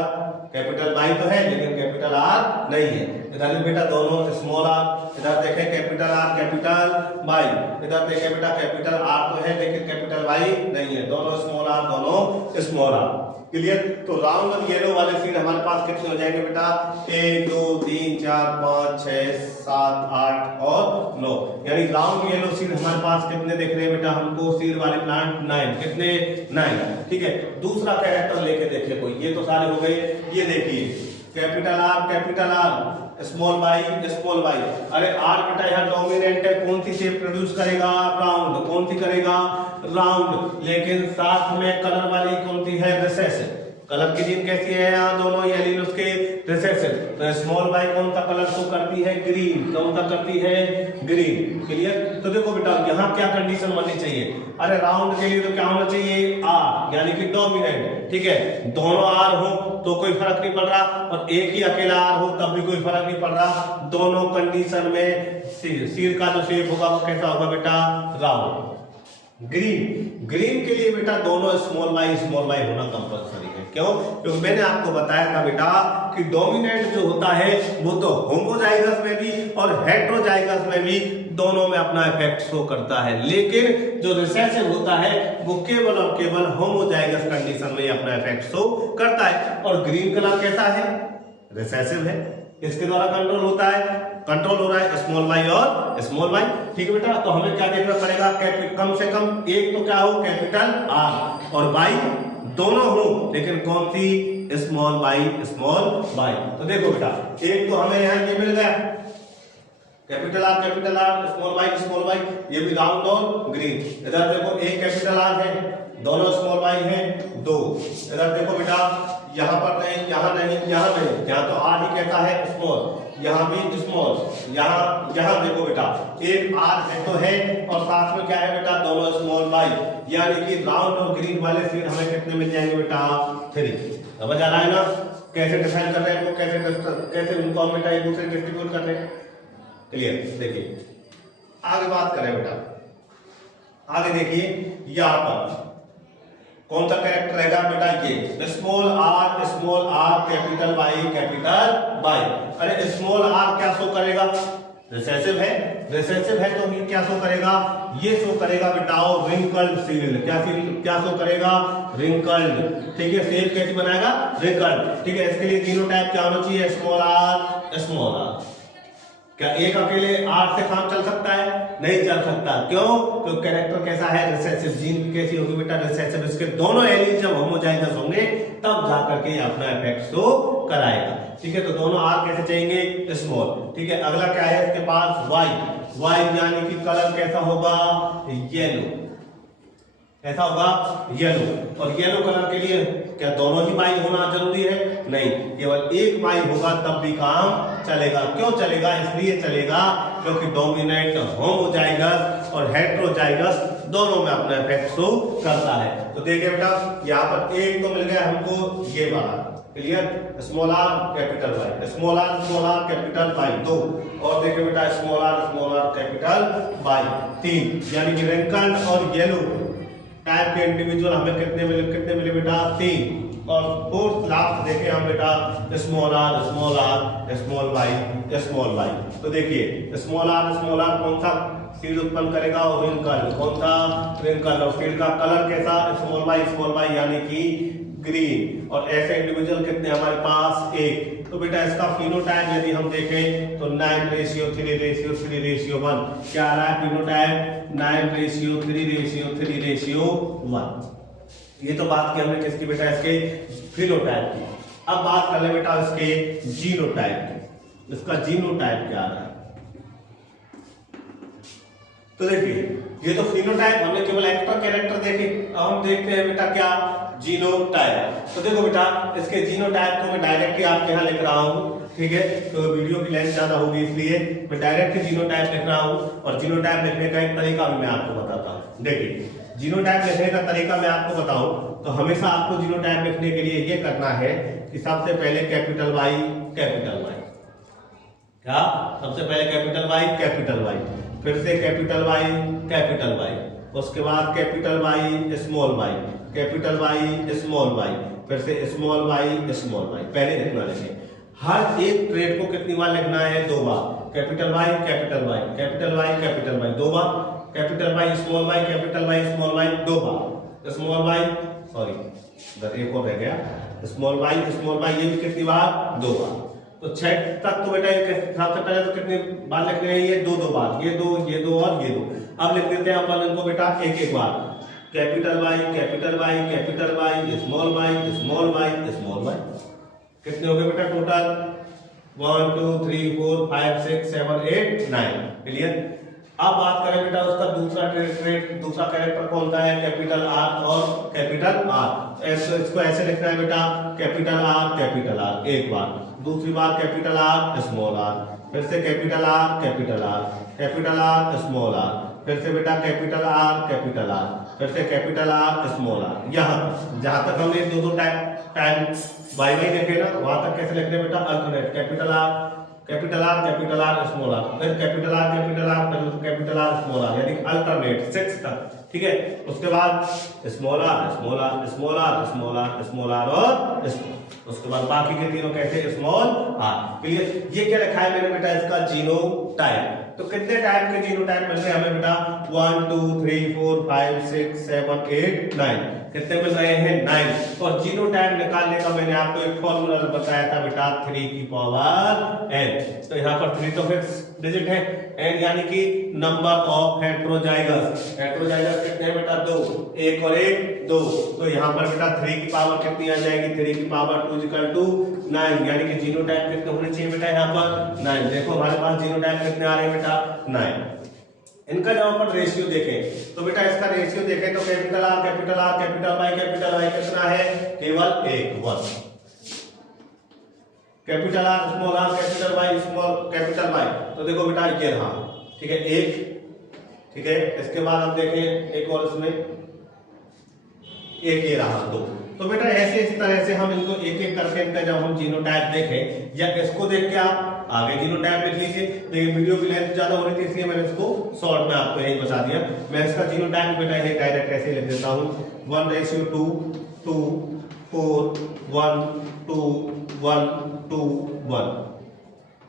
कैपिटल वाई तो है लेकिन कैपिटल आर नहीं है। इधर भी बेटा दोनों स्मॉल आर। इधर देखे कैपिटल आर कैपिटल वाई, इधर देखे बेटा कैपिटल आर तो है लेकिन कैपिटल वाई नहीं है, दोनों स्मॉल आर, दोनों स्मॉल आर। क्लियर। तो राउंड और येलो वाले सीड हमारे पास कितने हो जाएंगे बेटा, 1 2 3 4 5 6 7 8 और 9। यानी राउंड येलो सीड हमारे पास कितने दिख रहे हैं बेटा हमको, सीड वाले प्लांट 9, कितने 9। ठीक है। दूसरा कैरेक्टर लेके देखिए कोई, ये तो सारे हो गए। ये देखिए कैपिटल आर स्मॉल वाई। अरे आर बेटा यहाँ डोमिनेंट है, कौन सी शेप प्रोड्यूस करेगा, राउंड। कौन सी करेगा, राउंड। लेकिन साथ में कलर वाली कौन सी है, रिसेसिव। कलर की जीन कैसी है यहाँ दोनों, यानी उसके रिसेसिव। तो स्मॉल वाई कौन सा कलर शो करती है, ग्रीन। कौन सा करती है, ग्रीन। क्लियर। तो देखो बेटा यहाँ क्या कंडीशन बननी चाहिए, अरे राउंड के लिए तो क्या होना चाहिए, आर यानी कि डोमिनेंट। ठीक है। दोनों आर हो तो कोई फर्क नहीं पड़ रहा, और एक ही अकेला आर हो तब भी कोई फर्क नहीं पड़ रहा। दोनों कंडीशन में सीड का जो शेप होगा वो कैसा होगा बेटा, राउंड। ग्रीन के लिए बेटा दोनों स्मॉल वाई होना कंपलसरी है। क्यों? क्योंकि मैंने आपको बताया था बेटा कि डोमिनेंट जो होता है वो तो होमोजाइगस में भी और हेटेरोजाइगस में भी दोनों में अपना इफेक्ट शो करता है, लेकिन जो रिसेसिव होता है वो केवल और केवल होमोजाइगस कंडीशन में अपना इफेक्ट शो करता है। और ग्रीन कलर कैसा है, रिसेसिव है, इसके द्वारा कंट्रोल होता है, कंट्रोल हो रहा है स्मॉल वाई और स्मॉल वाई। ठीक है बेटा। तो हमें क्या देखना पड़ेगा, कम से कम एक तो क्या हो, कैपिटल आर और वाई दोनों हो, लेकिन कौन सी, स्मॉल वाई। तो देखो बेटा एक तो हमें यहाँ ये मिल गया कैपिटल आर स्मॉल वाई, ये भी राउंड और ग्रीन। इधर देखो एक कैपिटल आर है, दोनों स्मॉल वाई है, दो। इधर देखो बेटा यहाँ पर नहीं, यहाँ नहीं, यहाँ नहीं, यहाँ तो आर ही कहता है स्मॉल, यहाँ भी स्मॉल। यहाँ देखो बेटा एक आर है तो है, और साथ में क्या है बेटा, दोनों स्मॉल वाई। यानी कि राउंड और ग्रीन वाले सीड हमें कितने मिल जाएंगे बेटा, 3। समझ आ रहा है ना, कैसे डिफाइन कर रहे हैं वो, कैसे उनको हम बेटा एक दूसरे डिस्ट्रीब्यूट कर रहे हैं। क्लियर। देखिए आगे बात करें बेटा, आगे देखिए यहाँ पर कौन सा कैरेक्टर रहेगा बेटा, ये स्मॉल आर कैपिटल वाई। अरे स्मॉल आर क्या शो करेगा, रिसेसिव है, रिसेसिव है तो ये क्या शो करेगा, ये शो करेगा बेटा रिंकल्ड सील्ड, क्या शो करेगा, रिंकल्ड। ठीक है, सेब कैसे बनाएगा, रिंकल्ड। ठीक है, इसके लिए जीनोटाइप क्या होना चाहिए, स्मॉल आर स्मॉल आर। क्या एक अकेले आर से काम चल सकता है, नहीं चल सकता, क्यों, क्योंकि कैरेक्टर कैसा है, रिसेसिव। जीन कैसी होगी बेटा, रिसेसिव। इसके दोनों एलील जब होमोजाइगस होंगे तब जाकर के अपना इफेक्ट शो कराएगा। ठीक है, तो दोनों आर कैसे चाहिए, स्मॉल। ठीक है, अगला क्या है इसके पास, वाई। वाई यानी कि कलर कैसा होगा, येलो, ऐसा होगा येलो। और येलो कलर के लिए क्या दोनों ही वाई होना जरूरी है, नहीं, केवल एक वाई होगा तब भी काम चलेगा। क्यों चलेगा, इसलिए चलेगा क्योंकि डोमिनेंट होमोजाइगस और हेटेरोजाइगस दोनों में अपना इफेक्ट शो करता है। तो देखिए बेटा यहाँ पर एक तो मिल गया हमको ये वाला, clear, small r capital Y, small r capital Y 2, और देखिए बेटा स्मॉल आर कैपिटल वाई 3, यानी कि रिंकल्ड और येलो टाइप के इंडिविजुअल हमें कितने मिले बेटा, 3। और फोर्थ लास्ट देखे हम बेटा स्मॉल आर स्मॉल वाई। तो देखिए स्मॉल आर कौन सा सीड उत्पन्न करेगा, और रिंकल्ड, कौन सा, रिंकल्ड। और सीड का कलर कैसा, स्मॉल वाई यानी कि ग्रीन। और ऐसे इंडिविजुअल कितने हमारे पास, एक। तो बेटा इसका फिनोटाइप यदि हम देखें तो 9:3:3:1 क्या आ रहा है फिनोटाइप, 9:3:3:1। ये तो बात की हमने किसकी बेटा, इसके फिनोटाइप की। अब बात कर ले बेटा इसके जीनोटाइप की, इसका जीनोटाइप क्या आ रहा है। तो देखिए ये तो फिनोटाइप हमने केवल एक्टर कैरेक्टर देखे, अब हम देखते हैं बेटा क्या, जीनोटाइप। तो देखो बेटा इसके जीनोटाइप को मैं डायरेक्ट ही आपके यहाँ लिख रहा हूँ, ठीक है, तो वीडियो की लेंथ ज्यादा होगी इसलिए मैं डायरेक्ट ही जीनोटाइप लिख रहा हूँ। और जीनोटाइप लिखने का एक तरीका भी मैं आपको बताता हूँ। देखिए जीनोटाइप लिखने का तरीका मैं आपको बताऊं तो हमेशा आपको जीनोटाइप लिखने के लिए ये करना है कि सबसे पहले कैपिटल वाई, क्या, सबसे पहले कैपिटल वाई, फिर से कैपिटल वाई, उसके बाद capital Y, capital Y, small y, फिर से स्मॉल वाई, पहले इतना लिखें। हर एक ट्रेड को कितनी बार लिखना है, 2 बार, कैपिटल वाई 2 बार, कैपिटल वाई स्मॉल वाई 2 बार, स्मॉल वाई, सॉरी इधर एक और रह गया, स्मॉल वाई ये भी कितनी बार, 2 बार। तो 6 तक तो बेटा सबसे पहले तो कितनी बार लिख रहे हैं, ये 2 बार, ये दो और ये 2। अब लिख देते हैं अपन इनको बेटा एक बार, कैपिटल वाई स्मॉल वाई। कितने हो गए बेटा टोटल, 1 2 3 4 5 6 7 8 9, क्लियर। अब बात करें बेटा उसका दूसरा कैरेक्टर कौन सा है, कैपिटल आर और कैपिटल आर। इसको ऐसे लिखना है बेटा, कैपिटल आर एक बार, दूसरी बार कैपिटल आर स्मॉल आर, फिर से कैपिटल आर स्मॉल आर, फिर से बेटा कैपिटल आर, फिर से कैपिटल आर स्मॉल आर। यहाँ जहां तक हमने 2 टाइम वाई देखे ना, वहां तक कैसे लिखने बेटा, alternate, capital R small r, फिर कैपिटल आर फिर कैपिटल आर स्मॉल आर, यानी अल्टरनेट 6 तक, ठीक है। उसके बाद स्मॉल आर और उसके बाद बाकी के तीनों कैसे, स्मॉल आर, क्लियर। ये क्या लिखा है मैंने बेटा, इसका जीनोटाइप। तो कितने टाइप के जीनोटाइप मिल रहे हैं हमें बेटा, 1 2 3 4 5 6 7 8 9, कितने मिल रहे हैं, 9। और जीनोटाइप निकालने का मैंने आपको एक फॉर्मूला बताया था बेटा, 3 की पावर n। तो यहाँ पर 3 तो फिक्स डिजिट है, n यानी कि नंबर ऑफ हेटेरोजाइगस कितने हैं बेटा, 2, 1 और 1 2। तो यहाँ पर बेटा 3 की पावर कितनी आ जाएगी, 3 की पावर 2 = 9, यानी कि जीनोटाइप कितने होने चाहिए बेटा यहाँ पर, 9। देखो हमारे पास जीनोटाइप कितने आ रहे हैं बेटा, 9। इनका जब अपन रेशियो देखें तो बेटा इसका रेशियो देखें तो कैपिटल आर कैपिटल वाई कितना है, केवल 1 कैपिटल आर कैपिटल वाई। तो देखो बेटा ये रहा, ठीक है, 1, ठीक है। इसके बाद हम देखें एक और, इसमें एक ये रहा, 2। तो बेटा ऐसे इस तरह से हम इनको एक एक करके इनका जब हम जीनोटाइप देखें, या इसको देख के आप आगे जीनोटाइप लिख लीजिए, लेकिन वीडियो की लेंथ ज्यादा हो रही थी इसलिए मैंने इसको शॉर्ट में आपको यही बता दिया। मैं इसका जीनोटाइप बेटा यही डायरेक्ट ऐसे लिख देता हूँ, 1:2 2 4 1 2 1 2 1,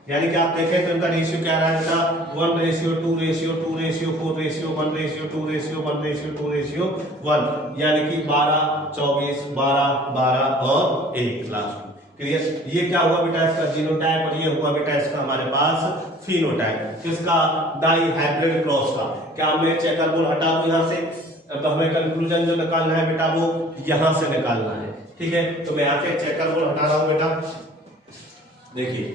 यानी कि आप देखें तो इनका रेशियो क्या रहा है बेटा 1:2:4:2:1:2:1:1 यानी कि 12 24 12 12 और 1 लास्ट। क्लियर? ये क्या हुआ बेटा इसका जीनोटाइप और ये हुआ बेटा इसका हमारे पास फिनोटाइप। किसका? डाई हाइब्रिड क्रॉस का। क्या मैं चेकर बोर्ड हटा दूं यहां से? तो हमें कंक्लूजन जो निकालना है बेटा वो यहां से निकालना है। ठीक है, तो मैं यहां से चेकर बोर्ड हटा रहा हूं बेटा। देखिए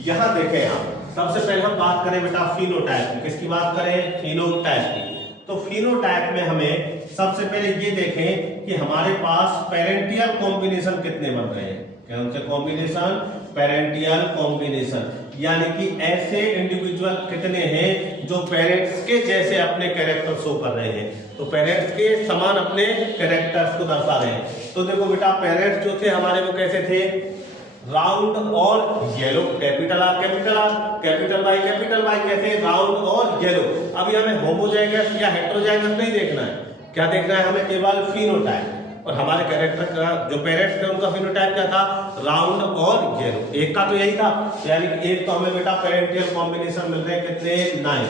यहां देखें आप, सबसे पहले हम बात करें बेटा फिनोटाइप की। किसकी बात करें? फिनोटाइप की। तो फिनोटाइप में हमें सबसे पहले ये देखें कि हमारे पास पेरेंटियल कॉम्बिनेशन कितने बन रहे हैं। कौन से कॉम्बिनेशन? पेरेंटियल कॉम्बिनेशन, यानी कि ऐसे इंडिविजुअल कितने हैं जो पेरेंट्स के जैसे अपने कैरेक्टर शो कर रहे हैं, तो पेरेंट्स के समान अपने कैरेक्टर्स को दर्शा रहे हैं। तो देखो बेटा पेरेंट्स जो थे हमारे वो कैसे थे? राउंड और yellow, capital R capital R, capital Y कैसे? राउंड और येलो। अभी हमें होमोजाइगस या हेटेरोजाइगस नहीं देखना है, क्या देखना है हमें? केवल फिनोटाइप। और हमारे कैरेक्टर का जो पेरेंट्स थे उनका फिनोटाइप क्या था? राउंड और येलो। एक का तो यही था, यानी कि एक तो हमें बेटा पेरेंटियल कॉम्बिनेशन मिल रहे हैं कितने? 9।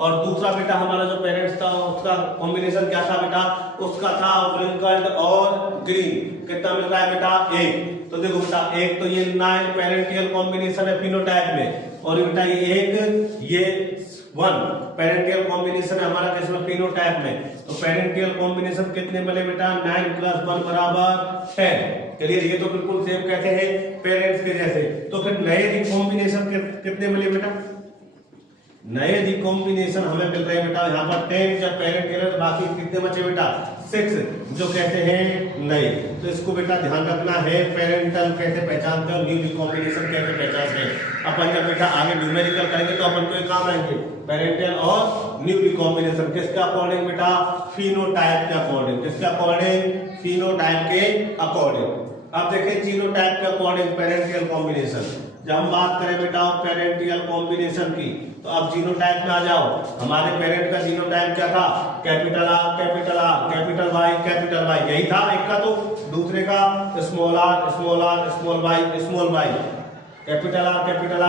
और दूसरा बेटा हमारा जो पेरेंट्स था उसका कॉम्बिनेशन क्या था बेटा? उसका था व्रिंकल्ड और ग्रीन। कितना मिल रहा है बेटा? 1। तो देखो बेटा एक तो ये 9 पेरेंटियल कॉम्बिनेशन है फिनोटाइप में, और बेटा ये 1 पेरेंटियल कॉम्बिनेशन है हमारा किसमें? फिनोटाइप में। तो पेरेंटियल कॉम्बिनेशन कितने मिले बेटा? 9 + 1 = 10। क्लियर? ये तो बिल्कुल सेम कैसे है? पेरेंट्स के जैसे। तो फिर नए रिकॉम्बिनेशन कितने मिले बेटा? नए रिकॉम्बिनेशन हमें मिल रहे हैं बेटा यहाँ पर 10 जब पेरेंटियल, बाकी कितने बचे बेटा? 6 जो कैसे हैं? नए। तो इसको बेटा ध्यान रखना है, पेरेंटल कैसे पहचानते हैं, न्यू रिकॉम्बिनेशन कैसे पहचानते हैं। अपन जब बेटा आगे न्यूमेरिकल करेंगे तो अपन को ये काम आएंगे, पेरेंटल और न्यू रिकॉम्बिनेशन। किसके अकॉर्डिंग बेटा? फिनोटाइप के अकॉर्डिंग। किसके अकॉर्डिंग? फिनोटाइप के अकॉर्डिंग। अब देखें जीनोटाइप के अकॉर्डिंग पेरेंटियल कॉम्बिनेशन। जब हम बात करें बेटा पेरेंटियल कॉम्बिनेशन की, तो अब जीनोटाइप में आ जाओ। हमारे पेरेंट का जीनोटाइप क्या था? Capital R capital R, capital Y, यही था एक का। तो दूसरे का small r small r, small y, capital R capital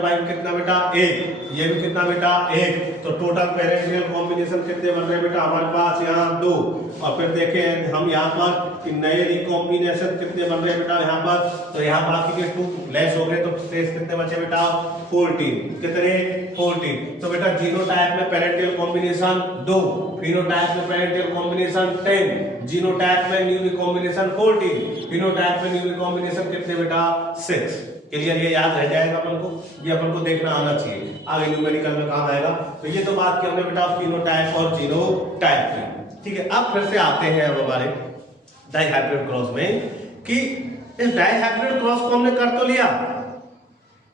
Y कितना बेटा? 1। ये भी कितना बेटा? 1। तो टोटल पेरेंटियल कॉम्बिनेशन कितने बन रहे हैं बेटा हमारे पास? यहाँ 2। और फिर देखें हम यहाँ पर कि नए रिकॉम्बिनेशन कितने बन रहे हैं बेटा यहाँ पर? तो यहाँ बाकी के 2 लेस हो गए, तो शेष कितने बचे बेटा? 14। कितने? 14। तो बेटा जीनोटाइप में पेरेंटियल कॉम्बिनेशन 2, फिनोटाइप में पेरेंटियल कॉम्बिनेशन 10, जीनोटाइप में न्यू रिकॉम्बिनेशन 14, फिनोटाइप में न्यू रिकॉम्बिनेशन कितने बेटा? 6। क्लियर? ये याद रह जाएगा अपन को, ये अपन को देखना आना चाहिए, आगे न्यूमेरिकल में काम आएगा। तो ये तो बात की हमने बेटा फिनोटाइप और जीनोटाइप की। ठीक है, अब फिर से आते हैं अब हमारे डाइहाइब्रिड क्रॉस में, कि इस डाइहाइब्रिड क्रॉस को हमने कर तो लिया,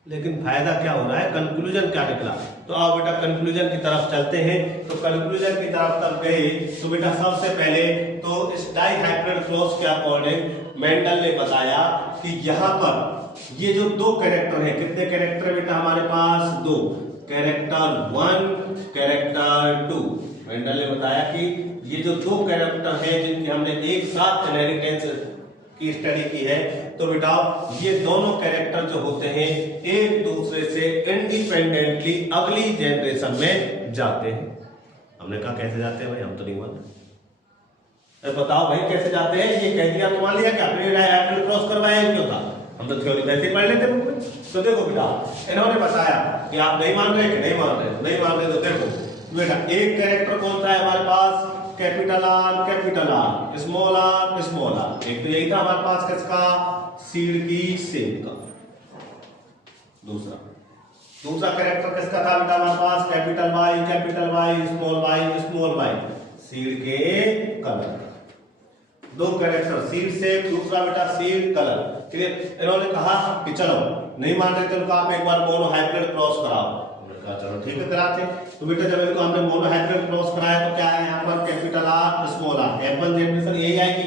लेकिन फायदा क्या हो रहा है? कंक्लूजन क्या निकला? तो आओ बेटा कंक्लूजन की तरफ चलते हैं। तो कंक्लूजन की तरफ तब गए तो बेटा सबसे पहले तो इस डाइहाइब्रिड क्रॉस के अकॉर्डिंग मेंडल ने बताया कि यहाँ पर ये जो 2 कैरेक्टर हैं, कितने कैरेक्टर बेटा हमारे पास? 2 कैरेक्टर 1 कैरेक्टर 2। मेंडल ने बताया कि ये जो 2 कैरेक्टर हैं जिनकी हमने एक साथ इनहेरिटेंस की स्टडी की है, तो बेटा ये दोनों कैरेक्टर जो होते हैं एक दूसरे से इंडिपेंडेंटली अगली जनरेशन में जाते हैं। हमने कहा कैसे जाते हैं भाई? हम तो नहीं मानते। बताओ भाई कैसे जाते हैं? ये कह दिया तो मान लिया क्या आपने डाइहाइब्रिड क्रॉस करवाया? क्यों था? हम तो थ्योरी वैसे ही पढ़ लेते बुक में। तो देखो बेटा इन्होंने बताया कि आप नहीं मान रहे कि नहीं मान रहे तो देखो बेटा एक कैरेक्टर कौन सा है हमारे पास? Capital R small R. एक तो यही था हमारे पास किसका? सीड की सेल का। दूसरा कैरेक्टर किसका था बेटा हमारे पास? Capital Y small Y, seed के कलर। 2 कैरेक्टर, सीड शेप, दूसरा बेटा सीड कलर। क्लियर? इन्होंने कहा कि चलो नहीं मान रहे तो आप एक बार मोनोहाइब्रिड क्रॉस कराओ। चलो ठीक है कराते। तो बेटा जब इनको हमने मोनोहाइब्रिड क्रॉस कराया तो क्या है यहाँ पर? Capital R small r. F1 generation यही आएगी,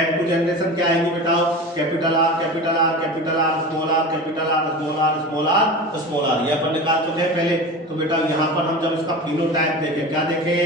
F2 जनरेशन क्या आएगी बेटा? Capital R capital R capital R small r capital R small r small r small r, ये अपन निकाल चुके हैं पहले। तो बेटा यहाँ पर हम जब इसका फिनोटाइप देखें, क्या देखें?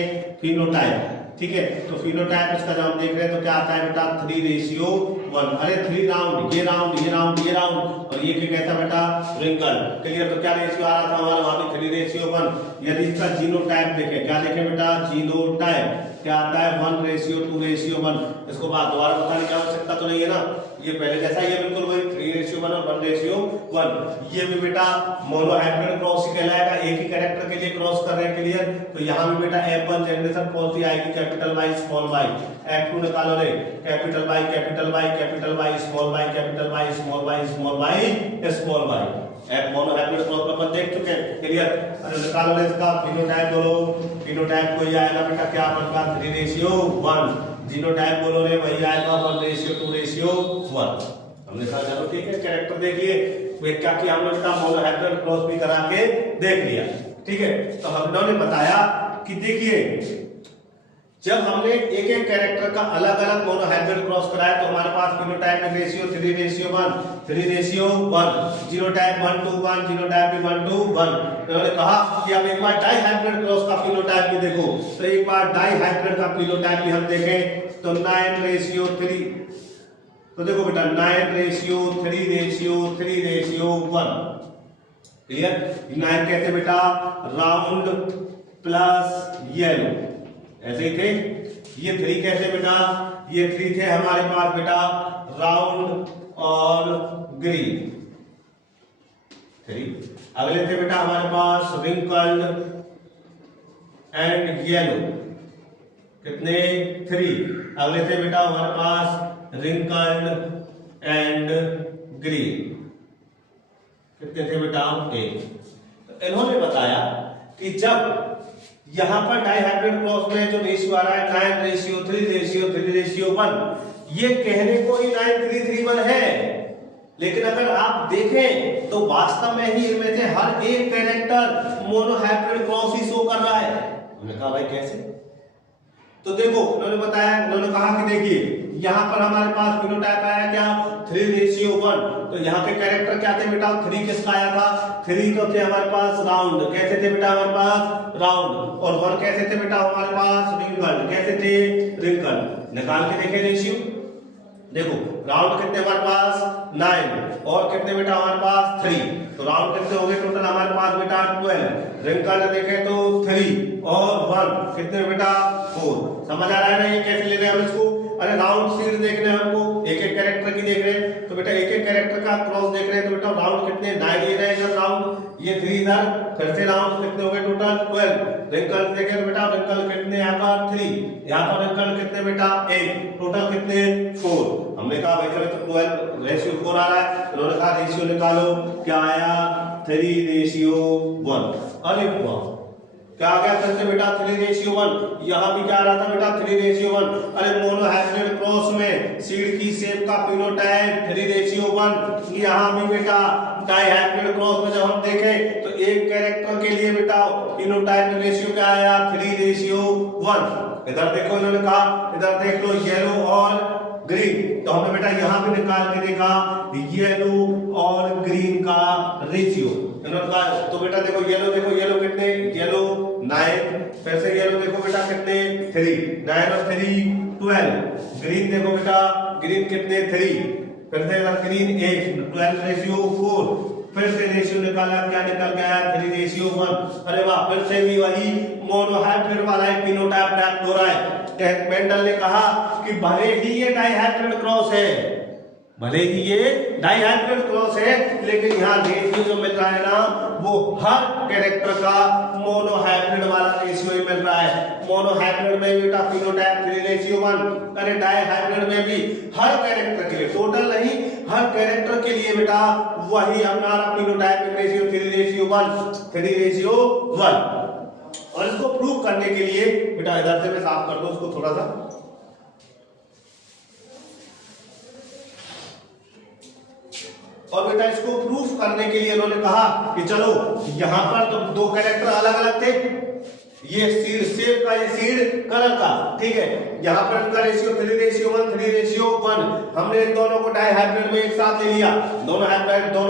फिनोटाइप, ठीक है। तो फिनोटाइप इसका जब हम देख रहे हैं तो क्या आता है बेटा? 3:1। अरे 3 राउंड, ये राउंड ये राउंड ये राउंड, और ये क्या कहता है बेटा? रिंकल। क्लियर? तो क्या रेशियो आ रहा था हमारा वहां पे? 3:1। यदि इसका जीनोटाइप देखें, क्या देखें बेटा? जीनोटाइप क्या आता है? 1:2:1। इसको बात दोबारा बताने की आवश्यकता तो नहीं है ना, ये पहले जैसा ही है बिल्कुल वही 3:1 और 1:1। ये भी बेटा मोनोहाइब्रिड क्रॉस ही कहलाएगा, एक ही कैरेक्टर के लिए क्रॉस कर रहे हैं। क्लियर? तो यहाँ भी बेटा F1 जनरेशन कौन सी आएगी? Capital Y small Y. F2 निकालो रे, capital Y capital Y capital Y small y capital Y small y small y small y. F monohybrid cross पर अपन देख चुके हैं। क्लियर? अरे निकालो रे इसका फिनोटाइप, बोलो फिनोटाइप कोई आएगा बेटा क्या बनता? 3:1। जीनोटाइप बोलो रे वही आएगा 1:2:1। हमने कहा चलो ठीक है, कैरेक्टर देख लिए, वे क्या किया हमने बेटा? मोनोहाइब्रिड क्रॉस भी करा के देख लिया। ठीक है, तो हमने बताया कि देखिए जब हमने एक एक कैरेक्टर का अलग अलग मोनोहाइब्रिड क्रॉस कराया तो हमारे पास फिनोटाइप में रेशियो 3:1, 3:1, जीनोटाइप 1:1, जीनोटाइप भी 1:1। उन्होंने कहा कि अब एक बार डाइहाइब्रिड क्रॉस का फिनोटाइप भी देखो, तो एक बार डाइहाइब्रिड का फिनोटाइप भी हम देखें तो 9:3। तो देखो बेटा 9:3:3:1। क्लियर? 9 कैसे बेटा? राउंड प्लस येलो, ऐसे ही थे। ये 3 कैसे बेटा? ये 3 थे हमारे पास बेटा राउंड और ग्रीन 3। अगले थे बेटा हमारे पास रिंकल्ड एंड येलो, कितने? 3। अगले थे बेटा हमारे पास रिंकल्ड एंड ग्रीन, कितने थे बेटा? 1। तो इन्होंने बताया कि जब यहां पर डाइहाइब्रिड क्रॉस में जो रेशियो आ रहा है 9:3:3:1, ये कहने को ही 9:3:3:1 है, लेकिन अगर आप देखें तो वास्तव में ही इनमें से हर एक कैरेक्टर मोनोहाइब्रिड क्रॉस ही शो कर रहा है। हमने कहा भाई कैसे? तो देखो उन्होंने बताया, उन्होंने कहा कि देखिए यहां पर हमारे पास फिनोटाइप आया क्या? 3:1। तो यहाँ के कैरेक्टर क्या थे बेटा? 3 किसका आया था? 3 तो थे हमारे पास राउंड, कैसे थे बेटा हमारे पास? राउंड। और 1 कैसे थे बेटा हमारे पास? रिंकल्ड, कैसे थे? रिंकल्ड। निकाल के देखे रेशियो, देखो राउंड कितने हमारे पास? 9, और कितने बेटा हमारे पास? 3। तो राउंड कितने हो गए टोटल हमारे पास बेटा? 12। रिंकल्ड देखें तो 3 और 1 कितने बेटा? 4। समझ आ रहा है ना ये कैसे ले रहे हैं हम इसको? अरे राउंड सीड देखने हैं हमको, एक एक कैरेक्टर की देख रहे हैं, तो बेटा एक एक कैरेक्टर का क्रॉस देख रहे हैं, तो बेटा राउंड कितने? 9 ये रहे इधर राउंड, ये 3 इधर, फिर से राउंड कितने हो गए टोटल? 12। रिंकल देखें तो बेटा रिंकल कितने? यहाँ पर 3, यहाँ पर रिंकल कितने बेटा? 1, टोटल कितने? 4। हमने कहा भाई चलो तो 12 रेशियो 4 आ रहा है, उन्होंने कहा रेशियो निकालो, क्या आया? 3:1। अरे वाह, क्या आ गया फिर से बेटा? 3:1। यहाँ भी क्या आ रहा था बेटा? 3:1। अरे मोनोहाइब्रिड क्रॉस में सीड की शेप का फिनोटाइप 3:1। यहाँ भी बेटा डाइहाइब्रिड क्रॉस में जब हम देखें तो एक कैरेक्टर के लिए बेटा फिनोटाइप रेशियो क्या आया? 3:1। इधर देखो इन्होंने कहा, इधर देख लो येलो और ग्रीन, तो हमने बेटा यहाँ पे निकाल के देखा येलो और ग्रीन का रेशियो। तो बेटा देखो येलो कितने? येलो 9, फिर से येलो देखो बेटा कितने? 3, 9 और 3 12। ग्रीन देखो बेटा, ग्रीन कितने? 3, फिर से ग्रीन 1, 12:4। फिर से रेशियो निकाला, क्या निकल गया? 3:1। अरे वाह, फिर से भी वही मोनोहाइब्रिड वाला एक फिनोटाइप प्राप्त हो रहा है। मेंडल ने कहा कि भले ही ये डाइहाइब्रिड क्रॉस है, भले ही ये डाइहाइब्रिड क्रॉस है, लेकिन यहाँ रेशियो जो मिल रहा है ना वो हर कैरेक्टर का मोनोहाइब्रिड वाला रेशियो ही मिल रहा है। मोनोहाइब्रिड में बेटा फिनोटाइप 3:1, अरे डाइहाइब्रिड में भी हर कैरेक्टर के लिए, टोटल नहीं हर कैरेक्टर के लिए बेटा वही हमारा फिनोटाइप रेशियो 3:1। और इसको प्रूव करने के लिए बेटा इधर से मैं साफ कर दूं उसको थोड़ा सा, और बेटा इसको प्रूफ करने के लिए उन्होंने कहा कि चलो यहां पर तो 2 कैरेक्टर अलग अलग थे, ये सीड शेप का, ये सीड कलर का, ठीक है। यहाँ पर इनका रेशियो 3:1, 3:1। हमने इन दोनों को डाइहाइब्रिड में एक साथ ले लिया। दोनों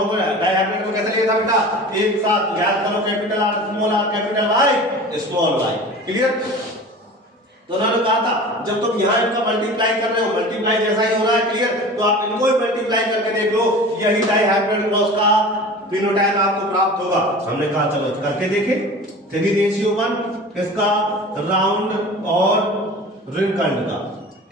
को डाइहाइब्रिड में कैसे लिया था बेटा? एक साथ। याद करो, capital R small r, capital Y small y. Clear? तो उन्होंने कहा था जब तुम यहाँ इनका मल्टीप्लाई कर रहे हो, मल्टीप्लाई जैसा ही हो रहा है, क्लियर, तो आप इनको ही मल्टीप्लाई करके देख लो, यही डाइहाइब्रिड क्रॉस का फिनोटाइप आपको प्राप्त होगा। हमने कहा चलो करके देखें। 3:1 किसका? राउंड और रिंकल्ड का,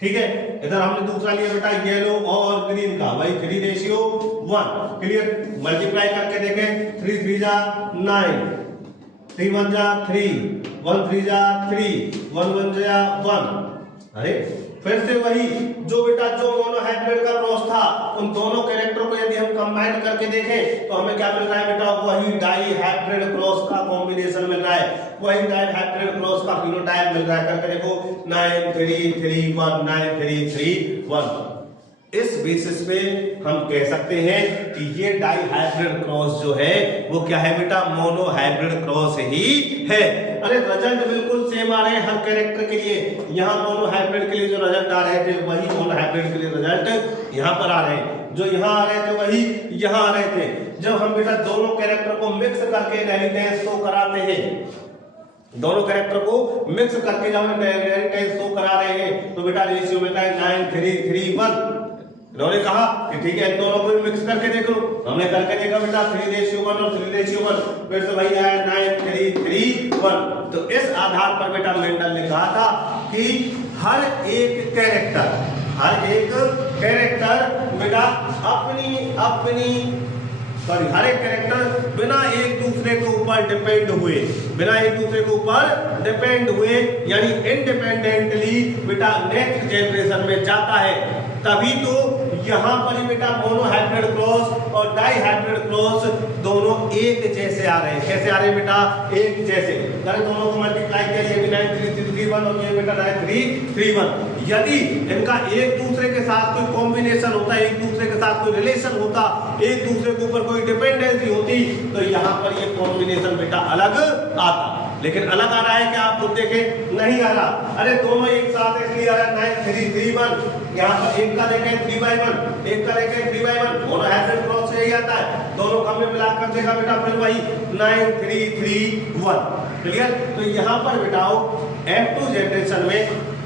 ठीक है। इधर हमने दूसरा लिया बेटा येलो और ग्रीन का, वही 3:1। क्लियर? मल्टीप्लाई करके देखें। 3 3 जा 9, 3 1 जा 3, 1 3 जा 3, 1 1 जा 1। अरे फिर से वही जो बेटा जो मोनोहाइब्रिड का क्रॉस था, उन दोनों कैरेक्टर को यदि हम कंबाइन करके देखें तो हमें क्या मिल रहा है बेटा? वही डाइहाइब्रिड क्रॉस का कॉम्बिनेशन मिल रहा है, वही डाइहाइब्रिड क्रॉस का फिनोटाइप मिल रहा है। करके देखो 9 3 3 1, 9 3 3 1। इस बेसिस पे हम कह सकते हैं कि ये डाइहाइब्रिड क्रॉस जो है वो क्या है बेटा? मोनोहाइब्रिड क्रॉस ही है। अरे रिजल्ट बिल्कुल सेम आ रहे हैं हर कैरेक्टर के लिए। यहाँ मोनोहाइब्रिड के लिए जो रिजल्ट आ रहे थे वही मोनोहाइब्रिड के लिए रिजल्ट यहाँ पर आ रहे हैं। जो यहाँ आ रहे थे वही यहाँ आ रहे थे। जब हम बेटा दोनों कैरेक्टर को मिक्स करके इनहेरिटेंस शो कराते हैं, दोनों कैरेक्टर को मिक्स करके जब हम इनहेरिटेंस शो करा रहे हैं तो बेटा रेशियो मिलता है 9 3 3 1। इन्होंने कहा कि ठीक है दोनों को मिक्स करके देखो। हमने करके देखा बेटा 3:1 और 3:1, फिर से वही आया 9 3 3 1। तो इस आधार पर बेटा मेंडल ने कहा था कि हर एक कैरेक्टर बेटा हर एक कैरेक्टर बिना एक दूसरे के ऊपर डिपेंड हुए, यानी इंडिपेंडेंटली बेटा नेक्स्ट जनरेशन में जाता है। तभी तो यहाँ पर ही बेटा मोनोहाइब्रिड क्रॉस और डाइहाइब्रिड क्रॉस दोनों एक जैसे आ रहे हैं। कैसे आ रहे हैं बेटा? एक जैसे। दोनों को मल्टीप्लाई किया, ये भी 9 3 3 3 1 और ये बेटा 9 3 3 1। यदि इनका एक दूसरे के साथ कोई कॉम्बिनेशन होता, एक दूसरे के साथ कोई रिलेशन होता, एक दूसरे के ऊपर कोई डिपेंडेंसी होती, तो यहाँ पर ये कॉम्बिनेशन बेटा अलग आता। लेकिन अलग आ रहा है क्या? आप खुद देखें, नहीं आ रहा। अरे दोनों एक साथ इसलिए आ रहा है 9 3 3 1। यहाँ पर एक का देखें 3/1, एक का देखें 3/1। मोनोहाइब्रिड क्रॉस से यही आता है। दोनों का हमने मिलाकर देखा बेटा, फिर वही 9 3 3 1। क्लियर? तो यहाँ पर बेटाओ F2 जनरेशन में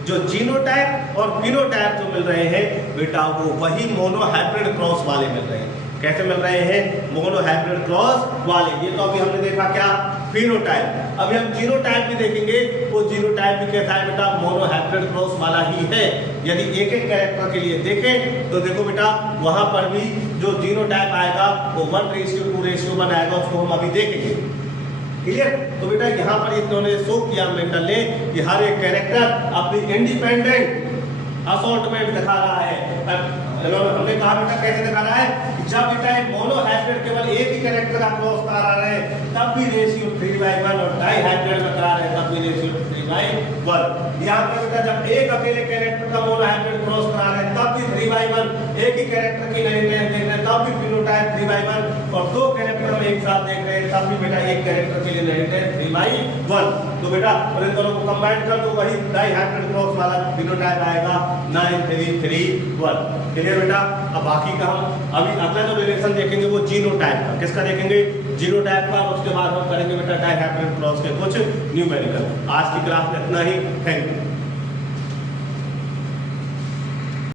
जो जीनोटाइप और फिनोटाइप जो मिल रहे हैं बेटा, वो वही मोनोहाइब्रिड क्रॉस वाले मिल रहे हैं। कैसे मिल रहे हैं? मोनोहाइब्रिड क्रॉस वाले। ये तो अभी हमने देखा क्या? फिनोटाइप। अभी हम जीनोटाइप भी देखेंगे। वो जीनोटाइप भी कैसा है बेटा? मोनोहाइब्रिड क्रॉस वाला ही है। यदि एक एक कैरेक्टर के लिए देखें तो देखो बेटा वहां पर भी जो जीनोटाइप आएगा वो 1:2:1 आएगा, उसको हम अभी देखेंगे। क्लियर? तो बेटा यहाँ पर इन्होंने शो किया मेंडल ने कि हर एक कैरेक्टर अपनी इंडिपेंडेंट असॉर्टमेंट दिखा रहा है। हमने कहा बेटा कैसे दिखा रहा है? जब बेटा मोनोहाइब्रिड केवल एक ही कैरेक्टर का क्रॉस करा रहे हैं तब भी रेशियो 3/1, और डाइहाइब्रिड में करा रहे हैं तब भी रेशियो 3/1। यहाँ पर बेटा जब एक अकेले कैरेक्टर का मोनोहाइब्रिड क्रॉस करा रहे हैं तब भी 3/1, एक ही कैरेक्टर की इनहेरिटेंस देख रहे हैं तब भी फिनोटाइप 3/1, और दो कैरेक्टर हम एक साथ देख रहे हैं तब भी बेटा एक कैरेक्टर के लिए इनहेरिटेंस 3/1। तो बेटा इन दोनों को कंबाइन कर दो, वही डाइहाइब्रिड क्रॉस वाला फिनोटाइप आएगा 9 3 3 1। क्लियर बेटा? अब बाकी का हम अभी अगला जो रिलेशन देखेंगे वो जीनोटाइप का। किसका देखेंगे? जीनोटाइप का। उसके बाद हम करेंगे बेटा डाइहाइब्रिड क्रॉस के कुछ न्यूमेरिकल। आज की क्लास में इतना ही। Thank you.